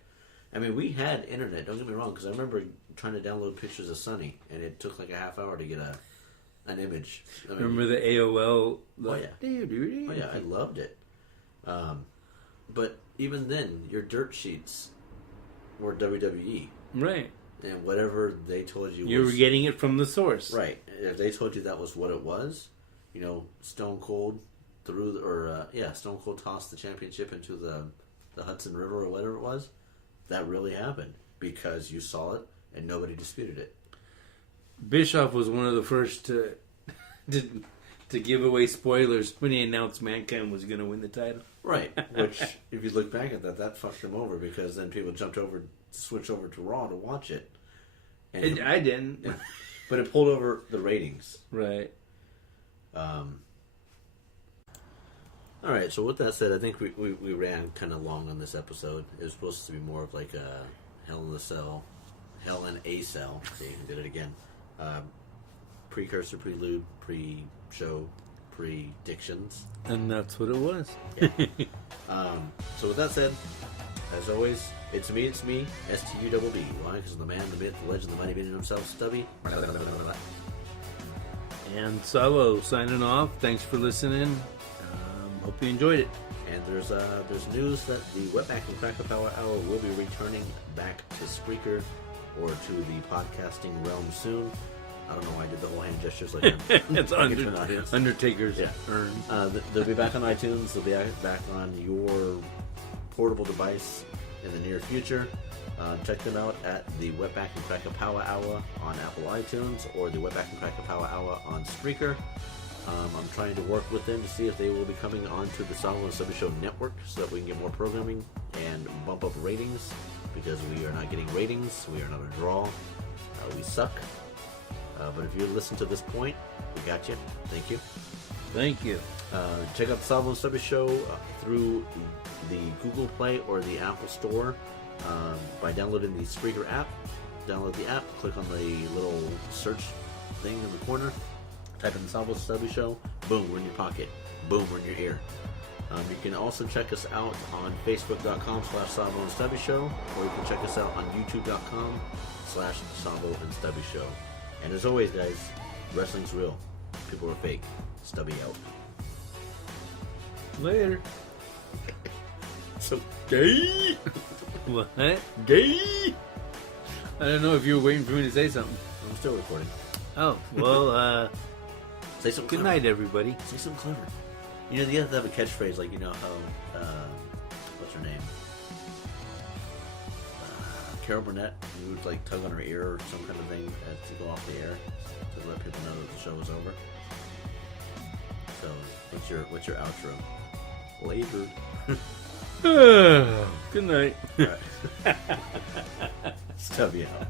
I mean, we had internet. Don't get me wrong, because I remember trying to download pictures of Sunny, and it took like a half hour to get an image. Remember the AOL? Oh yeah, I loved it. But even then, your dirt sheets were WWE, right? And whatever they told you, you were getting it from the source, right? If they told you that was what it was, Stone Cold Stone Cold tossed the championship into the Hudson River or whatever it was. That really happened because you saw it and nobody disputed it. Bischoff was one of the first to give away spoilers when he announced Mankind was going to win the title. Right, which if you look back at that fucked them over, because then people switched over to Raw to watch it. And I didn't. But it pulled over the ratings. Right. All right, so with that said, I think we ran kind of long on this episode. It was supposed to be more of like a Hell in a Cell. See, did it again. Precursor, prelude, pre-show, predictions. And that's what it was. Yeah. So with that said, as always, it's me, S-T-U-B-B. Why? Because the man, the myth, the legend, the mighty man himself, Stubby. And Savvo signing off. Thanks for listening. Hope you enjoyed it. And there's news that the Wetback and Cracker Power Hour will be returning back to Spreaker or to the podcasting realm soon. I don't know why I did the whole hand gestures like that. It's Undertaker's urn. They'll be back on iTunes. They'll be back on your portable device in the near future. Check them out at the Wetback and Cracker Power Hour on Apple iTunes or the Wetback and Cracker Power Hour on Spreaker. I'm trying to work with them to see if they will be coming onto the Savvo and Stubby Show network so that we can get more programming and bump up ratings, because we are not getting ratings. We are not a draw. We suck. But if you listen to this point, we got you. Thank you. Thank you. Check out the Savvo and Stubby Show through the Google Play or the Apple Store by downloading the Spreaker app. Download the app, click on the little search thing in the corner, type in Savvo and Stubby Show, boom, we're in your pocket, boom, we're in your ear. You can also check us out on Facebook.com/Savvo and Stubby Show, or you can check us out on YouTube.com/Savvo and Stubby Show. And as always, guys, wrestling's real. People are fake. Stubby out. Later. So gay. What? Gay. I don't know if you were waiting for me to say something. I'm still recording. Oh, well, Say something good clever. night, everybody. Say something clever. You know, you have to have a catchphrase, like, you know how, what's her name? Carol Burnett, you would, like, tug on her ear or some kind of thing to go off the air to let people know that the show is over. So, what's your outro? Later. Good night. All right. Stubby out.